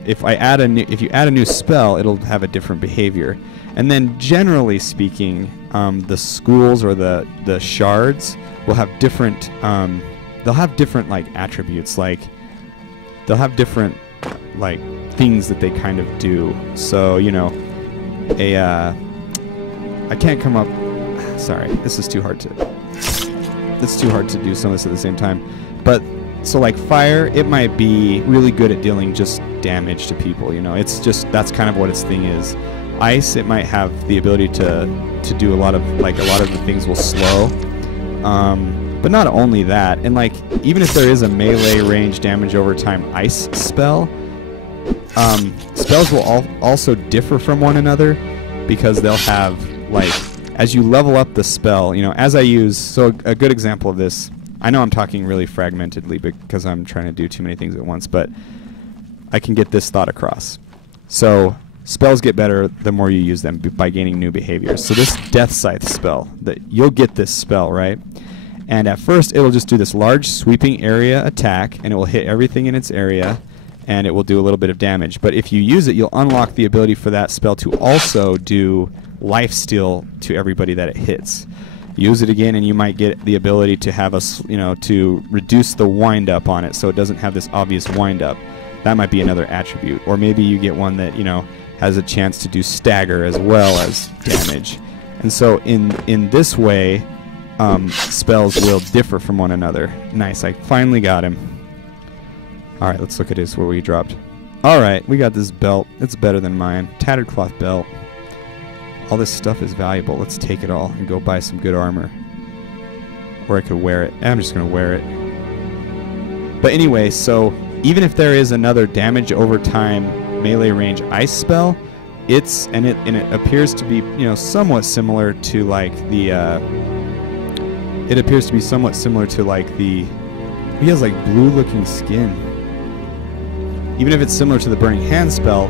if you add a new spell, it'll have a different behavior. And then generally speaking, the schools or the shards will have different, they'll have different like attributes, like they'll have different like things that they kind of do. So, I can't come up, sorry, this is too hard to, it's too hard to do some of this at the same time. But so like fire, it might be really good at dealing just damage to people. You know, it's just that's kind of what its thing is. Ice, it might have the ability to do a lot of the things will slow. But not only that, and like even if there is a melee range damage over time ice spell, spells will also differ from one another because they'll have like as you level up the spell, you know, as I use, so a good example of this, I know I'm talking really fragmentedly because I'm trying to do too many things at once, but I can get this thought across. So spells get better the more you use them by gaining new behaviors. So this Death Scythe spell, that you'll get this spell, right? And at first it'll just do this large sweeping area attack, and it will hit everything in its area, and it will do a little bit of damage. But if you use it, you'll unlock the ability for that spell to also do lifesteal to everybody that it hits. Use it again, and you might get the ability to have to reduce the wind up on it, so it doesn't have this obvious wind up. That might be another attribute. Or maybe you get one that has a chance to do stagger as well as damage. And so in this way, spells will differ from one another. Nice, I finally got him. All right, let's look at his what we dropped. All right, we got this belt. It's better than mine. Tattered cloth belt. All this stuff is valuable. Let's take it all and go buy some good armor. Or I could wear it. I'm just going to wear it. But anyway, so even if there is another damage over time melee range ice spell, it appears to be somewhat similar to like the he has like blue looking skin. Even if it's similar to the Burning Hand spell,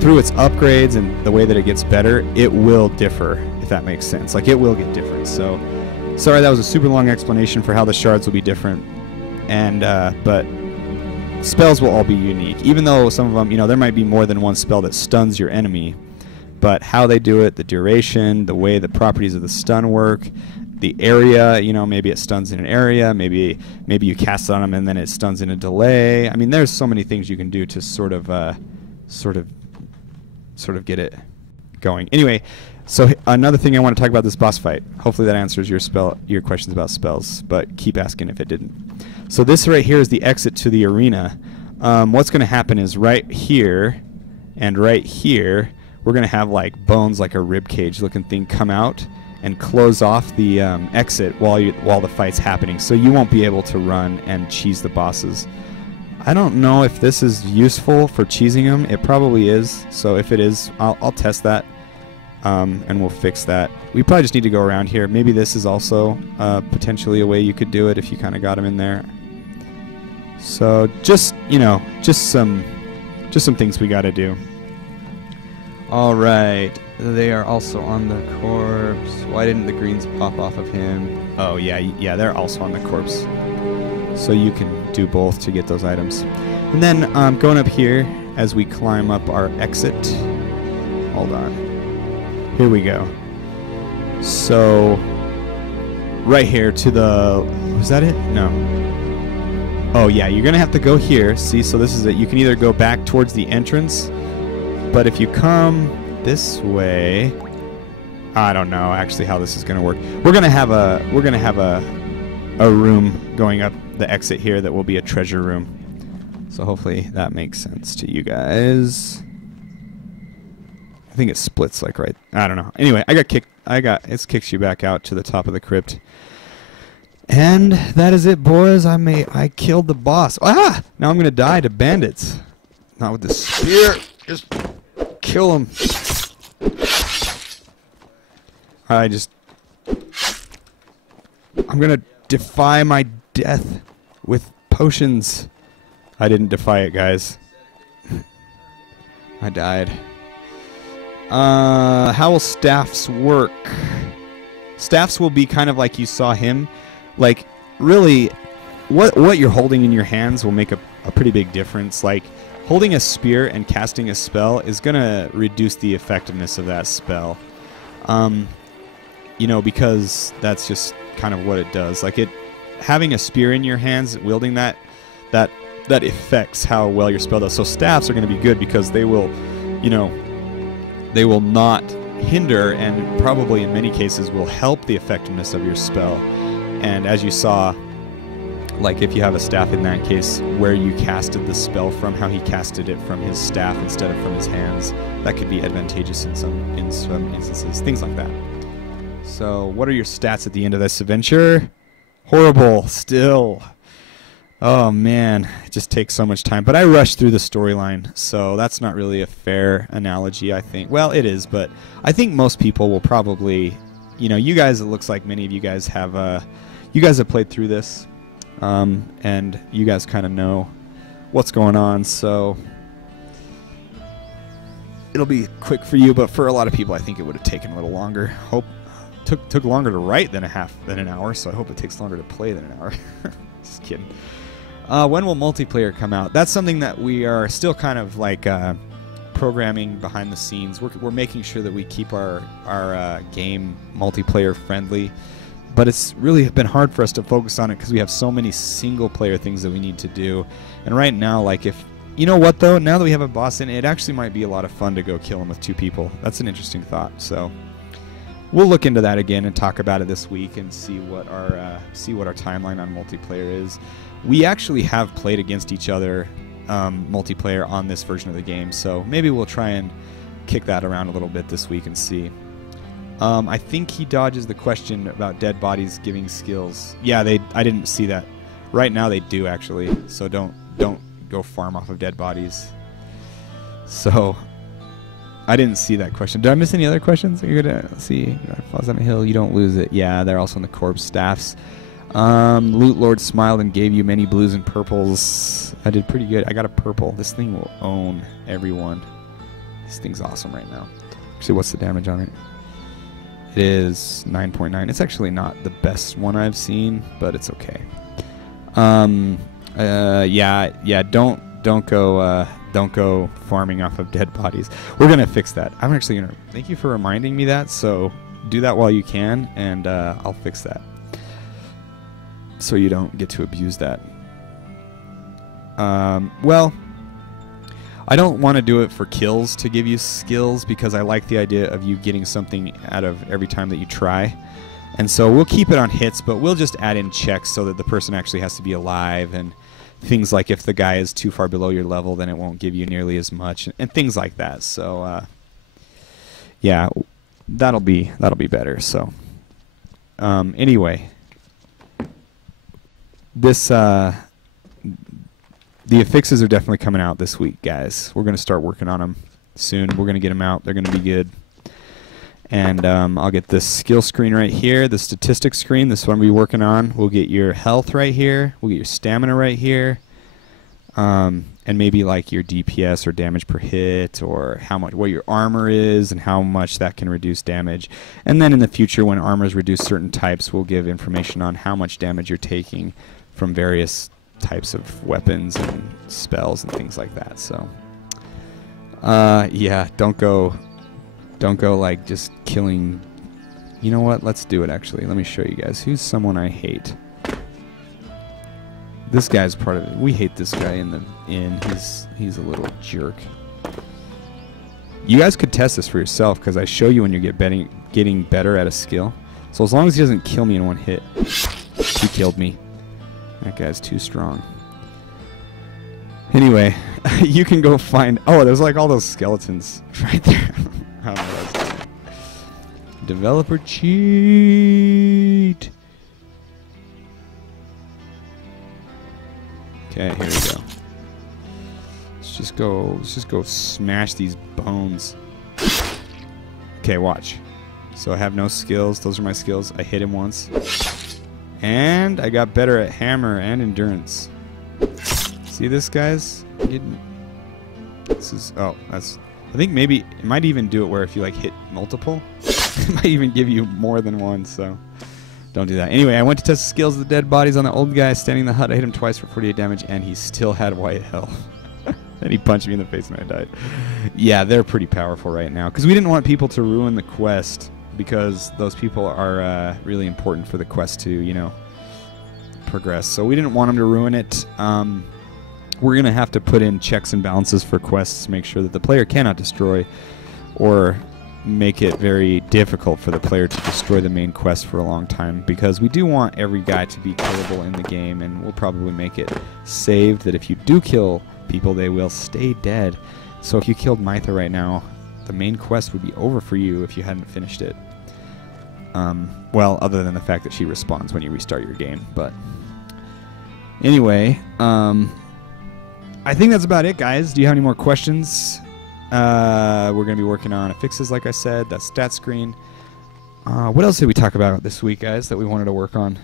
through its upgrades and the way that it gets better, it will differ, if that makes sense. Like, it will get different. So, sorry, that was a super long explanation for how the shards will be different. And, but spells will all be unique. Even though some of them, there might be more than one spell that stuns your enemy. But how they do it, the duration, the way the properties of the stun work, the area, maybe it stuns in an area, maybe you cast it on them and then it stuns in a delay. I mean, there's so many things you can do to sort of get it going. Anyway, so another thing I want to talk about this boss fight. Hopefully that answers your questions about spells, but keep asking if it didn't. So this right here is the exit to the arena. What's going to happen is right here and right here, we're going to have like bones, like a rib cage looking thing, come out and close off the exit while the fight's happening. So you won't be able to run and cheese the bosses. I don't know if this is useful for cheesing them. It probably is. So if it is, I'll test that, and we'll fix that. We probably just need to go around here. Maybe this is also potentially a way you could do it if you kind of got them in there. So just some things we got to do. All right, they are also on the corpse. Why didn't the greens pop off of him? Oh yeah, they're also on the corpse. So you can do both to get those items. And then going up here as we climb up our exit. Hold on. Here we go. So right here to the... Was that it? No. Oh yeah, you're going to have to go here. See, so this is it. You can either go back towards the entrance, but if you come this way... I don't know actually how this is going to work. We're going to have a room going up the exit here that will be a treasure room. So hopefully that makes sense to you guys. I think it splits like right. I don't know. Anyway, it kicks you back out to the top of the crypt. And that is it, boys. I killed the boss. Ah! Now I'm gonna die to bandits. Not with the spear. Just kill them. I'm gonna defy my death with potions. I didn't defy it, guys. I died. How will staffs work? Staffs will be kind of like you saw him. Like, really, what you're holding in your hands will make a pretty big difference. Like, holding a spear and casting a spell is going to reduce the effectiveness of that spell. Because that's just kind of what it does. Like, having a spear in your hands, wielding that affects how well your spell does. So staffs are going to be good because they will, they will not hinder and probably in many cases will help the effectiveness of your spell. And as you saw, like if you have a staff in that case, where you casted the spell from, how he casted it from his staff instead of from his hands, that could be advantageous in some instances, things like that. So what are your stats at the end of this adventure? Horrible, still. Oh man, it just takes so much time. But I rushed through the storyline, so that's not really a fair analogy, I think. Well, it is, but I think most people will probably, you know, you guys, it looks like many of you guys have played through this, and you guys kind of know what's going on, so it'll be quick for you, but for a lot of people, I think it would have taken a little longer. Took longer to write than an hour, so I hope it takes longer to play than an hour. Just kidding. When will multiplayer come out? That's something that we are still kind of like programming behind the scenes. We're making sure that we keep our game multiplayer friendly, but it's really been hard for us to focus on it because we have so many single player things that we need to do. And right now, like, if you know what though, now that we have a boss in, it actually might be a lot of fun to go kill him with 2 people. That's an interesting thought. So we'll look into that again and talk about it this week and see what our timeline on multiplayer is. We actually have played against each other multiplayer on this version of the game, so maybe we'll try and kick that around a little bit this week and see. I think he dodges the question about dead bodies giving skills. Yeah, I didn't see that. Right now they do actually, so don't go farm off of dead bodies. So I didn't see that question. Did I miss any other questions? You're gonna see. Falls on a hill, you don't lose it. Yeah, they're also in the corpse staffs. Loot Lord smiled and gave you many blues and purples. I did pretty good. I got a purple. This thing will own everyone. This thing's awesome right now. Actually, what's the damage on it? It is 9.9. It's actually not the best one I've seen, but it's okay. Yeah. Don't go farming off of dead bodies. We're gonna fix that. I'm actually gonna thank you for reminding me that. So do that while you can, and I'll fix that, so you don't get to abuse that. Well, I don't want to do it for kills to give you skills because I like the idea of you getting something out of every time that you try. And so we'll keep it on hits, but we'll just add in checks so that the person actually has to be alive, and things like if the guy is too far below your level, then it won't give you nearly as much, and things like that. So yeah, that'll be better. So anyway, this the affixes are definitely coming out this week, guys. We're going to start working on them soon. We're going to get them out. They're going to be good. And I'll get this skill screen right here, the statistics screen. This one we're working on. We'll get your health right here. We'll get your stamina right here. And maybe like your DPS or damage per hit, or what your armor is and how much that can reduce damage. And then in the future, when armors reduce certain types, we'll give information on how much damage you're taking from various types of weapons and spells and things like that. So yeah, don't go like just killing. You know what, let's do it. Actually, let me show you guys who's someone I hate. This guy's part of it. We hate this guy in the inn. He's a little jerk. You guys could test this for yourself because I show you when you getting better at a skill. So as long as he doesn't kill me in one hit. He killed me. That guy's too strong. Anyway, you can go find... Oh, there's like all those skeletons right there. I don't know what I was doing. Developer cheat. Okay, here we go. Let's just go smash these bones. Okay, watch. So I have no skills. Those are my skills. I hit him once. And I got better at hammer and endurance. See this, guys? This is... Oh, that's... I think maybe it might even do it where if you like hit multiple, it might even give you more than one, so don't do that. Anyway, I went to test the skills of the dead bodies on the old guy standing in the hut. I hit him twice for 48 damage, and he still had white health. And he punched me in the face and I died. Yeah, they're pretty powerful right now, because we didn't want people to ruin the quest, because those people are really important for the quest to, you know, progress. So we didn't want them to ruin it. We're going to have to put in checks and balances for quests to make sure that the player cannot destroy or make it very difficult for the player to destroy the main quest for a long time, because we do want every guy to be killable in the game, and we'll probably make it saved that if you do kill people, they will stay dead. So if you killed Mytha right now, the main quest would be over for you if you hadn't finished it. Well, other than the fact that she respawns when you restart your game. But anyway, I think that's about it, guys. Do you have any more questions? We're going to be working on fixes, like I said. That stat screen. What else did we talk about this week, guys, that we wanted to work on?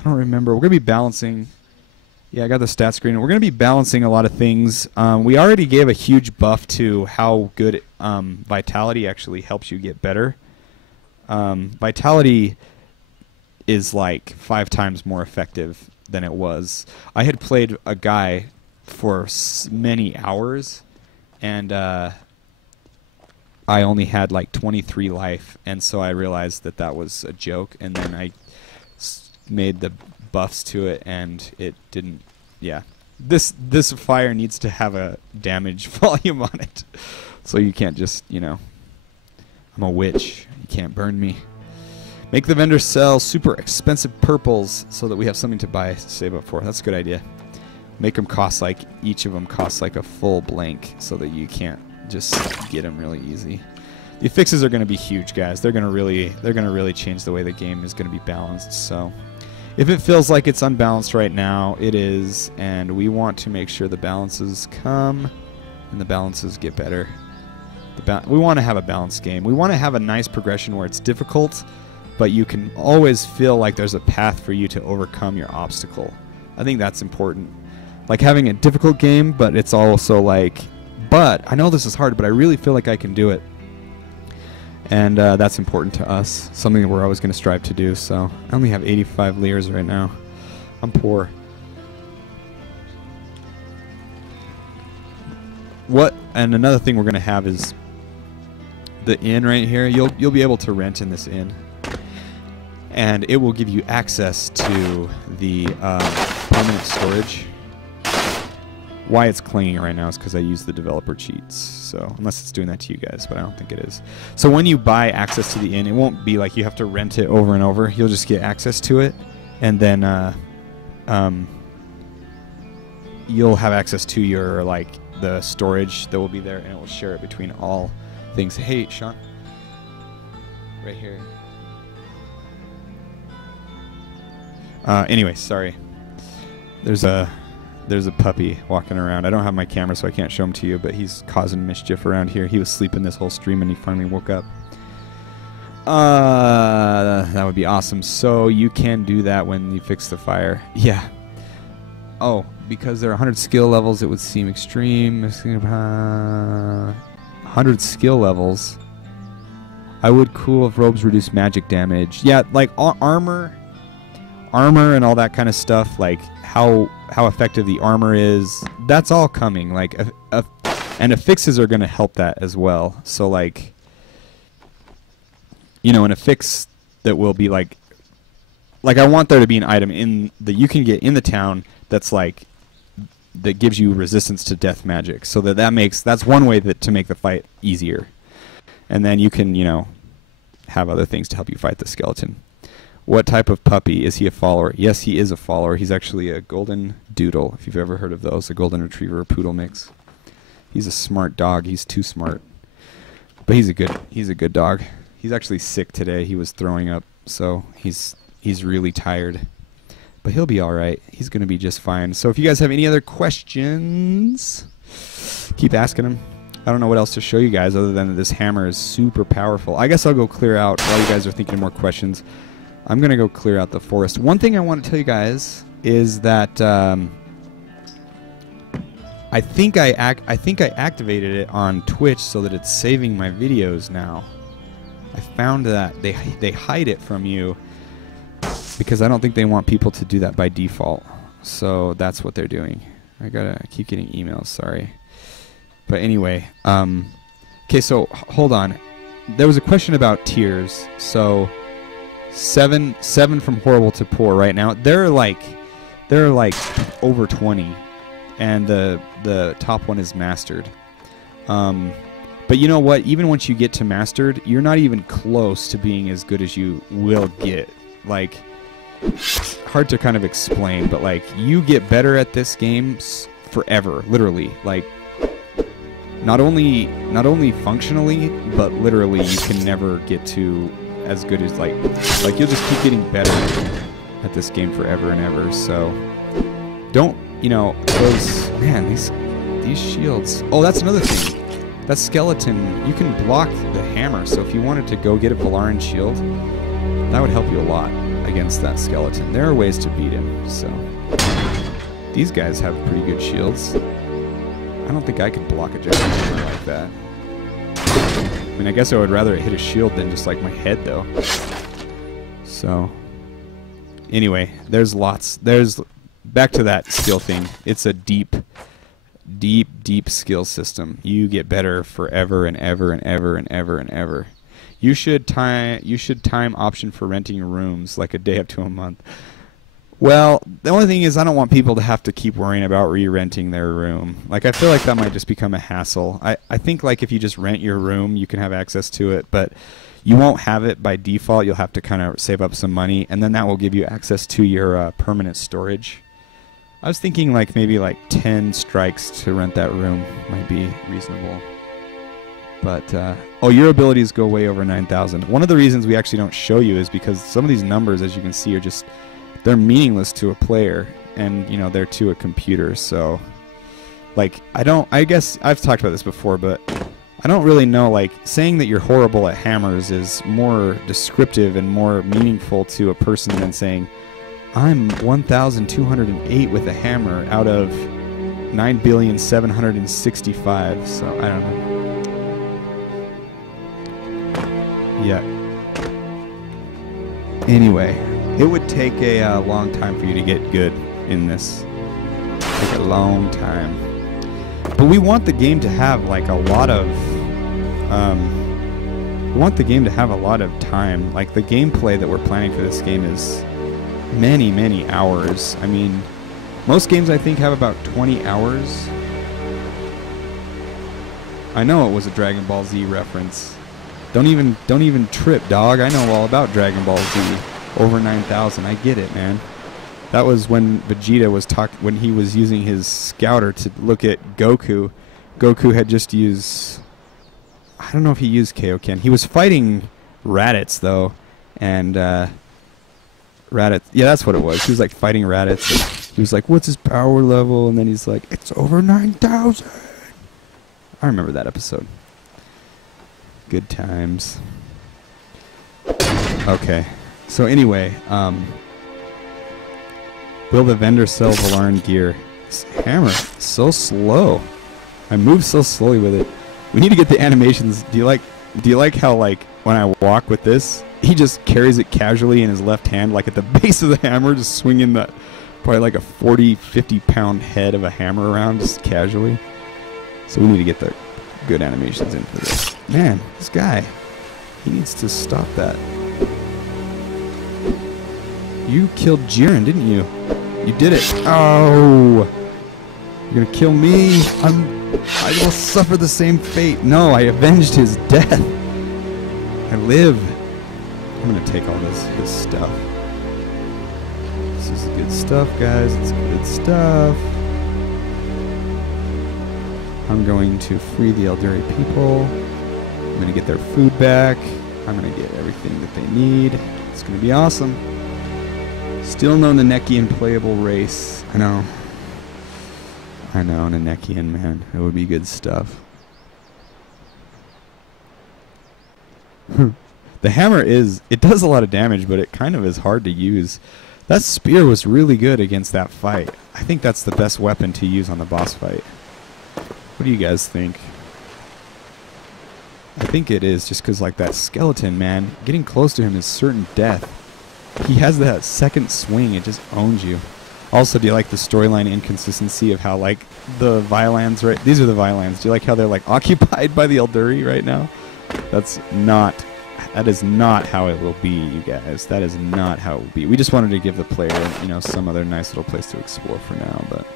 I don't remember. We're going to be balancing. Yeah, I got the stat screen. We're going to be balancing a lot of things. We already gave a huge buff to how good Vitality actually helps you get better. Vitality is like 5 times more effective than it was. I had played a guy for many hours, and I only had like 23 life, and so I realized that that was a joke, and then I made the buffs to it, and it didn't. Yeah, this fire needs to have a damage volume on it, so you can't just, you know, I'm a witch, you can't burn me. Make the vendor sell super expensive purples so that we have something to buy to save up for. That's a good idea. Make them cost like, each of them costs like a full blank so that you can't just get them really easy. The fixes are going to be huge, guys. They're going to really change the way the game is going to be balanced. So if it feels like it's unbalanced right now, it is, and we want to make sure the balances come and the balances get better. We want to have a balanced game. We want to have a nice progression where it's difficult, but you can always feel like there's a path for you to overcome your obstacle. I think that's important. Like having a difficult game, but it's also like, but I know this is hard, but I really feel like I can do it. And that's important to us, something that we're always going to strive to do. So I only have 85 liers right now. I'm poor. And another thing we're going to have is the inn right here. You'll be able to rent in this inn, and it will give you access to the permanent storage. Why it's clanging right now is because I use the developer cheats. So unless it's doing that to you guys, but I don't think it is. So when you buy access to the inn, it won't be like you have to rent it over and over. You'll just get access to it, and then you'll have access to your the storage that will be there, and it will share it between all things. Hey, Sean, right here. Anyway, sorry. There's a puppy walking around. I don't have my camera, so I can't show him to you, but he's causing mischief around here. He was sleeping this whole stream, and he finally woke up. That would be awesome. So you can do that when you fix the fire. Yeah. Oh, because there are 100 skill levels, it would seem extreme. 100 skill levels. I would cool if robes reduce magic damage. Yeah, like armor and all that kind of stuff, like how effective the armor is, that's all coming. Like and affixes are going to help that as well. So like, you know, an affix that will be like I want there to be an item in that you can get in the town that's like that gives you resistance to death magic, so that's one way to make the fight easier. And then you can, you know, have other things to help you fight the skeleton. What type of puppy? Is he a follower? Yes, he is a follower. He's actually a golden doodle, if you've ever heard of those, a golden retriever poodle mix. He's a smart dog. He's too smart, but he's a good dog. He's actually sick today. He was throwing up, so he's really tired. But he'll be all right. He's going to be just fine. So if you guys have any other questions, keep asking them. I don't know what else to show you guys other than that this hammer is super powerful. I guess I'll go clear out while you guys are thinking of more questions. I'm going to go clear out the forest. One thing I want to tell you guys is that I think I activated it on Twitch so that it's saving my videos now. I found that they hide it from you because I don't think they want people to do that by default. So that's what they're doing. I keep getting emails, sorry. But anyway, okay, so hold on. There was a question about tiers. So 7 from horrible to poor right now. They're like over 20, and the top one is mastered. But you know what? Even once you get to mastered, you're not even close to being as good as you will get. Like, hard to kind of explain, but like, you get better at this game forever, literally. Like, not only functionally, but literally, you can never get to as good as like you'll just keep getting better at this game forever and ever. So don't, you know, these shields. Oh, that's another thing. That skeleton, you can block the hammer, so if you wanted to go get a Valaran shield, that would help you a lot against that skeleton. There are ways to beat him, so. These guys have pretty good shields. I don't think I could block a giant hammer like that. I mean, I guess I would rather hit a shield than just like my head, though. So, anyway, there's back to that skill thing. It's a deep skill system. You get better forever and ever and ever and ever and ever. You should time option for renting rooms like a day up to a month. Well, the only thing is I don't want people to have to keep worrying about re-renting their room. Like, I feel like that might just become a hassle. I think like if you just rent your room, you can have access to it, but you won't have it by default. You'll have to kind of save up some money, and then that will give you access to your permanent storage. I was thinking like maybe like 10 strikes to rent that room might be reasonable. But, oh, your abilities go way over 9,000. One of the reasons we actually don't show you is because some of these numbers, as you can see, are just, they're meaningless to a player, and, you know, they're to a computer. So, like, I guess I've talked about this before, but I don't really know, like, saying that you're horrible at hammers is more descriptive and more meaningful to a person than saying, I'm 1,208 with a hammer out of 9,765, so I don't know. Yeah. Anyway, it would take a long time for you to get good in this. Take a long time. But we want the game to have like a lot of time. Like, the gameplay that we're planning for this game is many hours. I mean, most games I think have about 20 hours. I know it was a Dragon Ball Z reference. Don't even trip, dog. I know all about Dragon Ball Z. Over 9,000. I get it, man. That was when Vegeta was when he was using his scouter to look at Goku. Goku had just used, I don't know if he used Kaioken. He was fighting Raditz though, and Raditz. Yeah, that's what it was. He was like fighting Raditz. He was like, "What's his power level?" And then he's like, "It's over 9,000." I remember that episode. Good times. Okay. So anyway, will the vendor sell Valaran gear? This hammer, so slow. I move so slowly with it. We need to get the animations. Do you like how, like, when I walk with this, he just carries it casually in his left hand, like at the base of the hammer, just swinging that probably like a 40-50 pound head of a hammer around just casually. So we need to get the good animations in for this. Man, this guy, he needs to stop that. You killed Jiren, didn't you? You did it. Oh! You're gonna kill me? I will suffer the same fate. No, I avenged his death. I live. I'm gonna take all his stuff. This is good stuff, guys. It's good stuff. I'm going to free the Eldurim people. I'm gonna get their food back. I'm gonna get everything that they need. It's gonna be awesome. Still no Nanekian playable race. I know, Nanekian, man. It would be good stuff. The hammer it does a lot of damage, but it kind of is hard to use. That spear was really good against that fight. I think that's the best weapon to use on the boss fight. What do you guys think? I think it is, just because, like, that skeleton, man, getting close to him is certain death. He has that second swing, it just owns you. Also, do you like the storyline inconsistency of how, like, the Vylans, right? These are the Vylans. Do you like how they're, like, occupied by the Eldurim right now? That is not how it will be, you guys. That is not how it will be. We just wanted to give the player, you know, some other nice little place to explore for now, but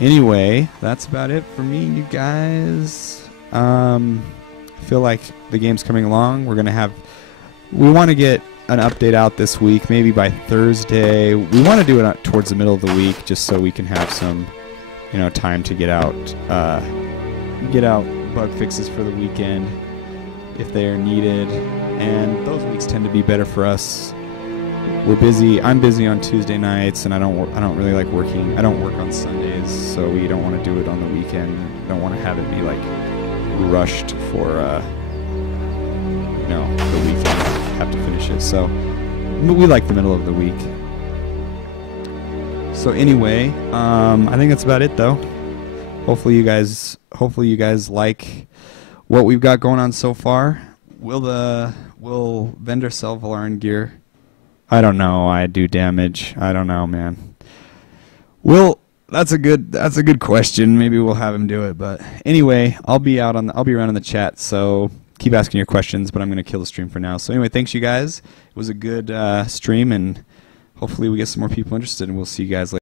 anyway, that's about it for me, you guys. I feel like the game's coming along. We want to get an update out this week, maybe by Thursday. We want to do it towards the middle of the week, just so we can have some, time to get out bug fixes for the weekend if they are needed. And those weeks tend to be better for us. We're busy. I'm busy on Tuesday nights, and I don't really like working. I don't work on Sundays, so we don't want to do it on the weekend. Don't want to have it be like rushed for the weekend. Have to finish it. So we like the middle of the week. So anyway, I think that's about it though. Hopefully you guys like what we've got going on so far. Will vendor sell Valarin gear? I don't know. I do damage. I don't know, man. That's a good question. Maybe we'll have him do it. But anyway, I'll be around in the chat. So keep asking your questions. But I'm gonna kill the stream for now. So anyway, thanks you guys. It was a good stream, and hopefully we get some more people interested. And we'll see you guys later.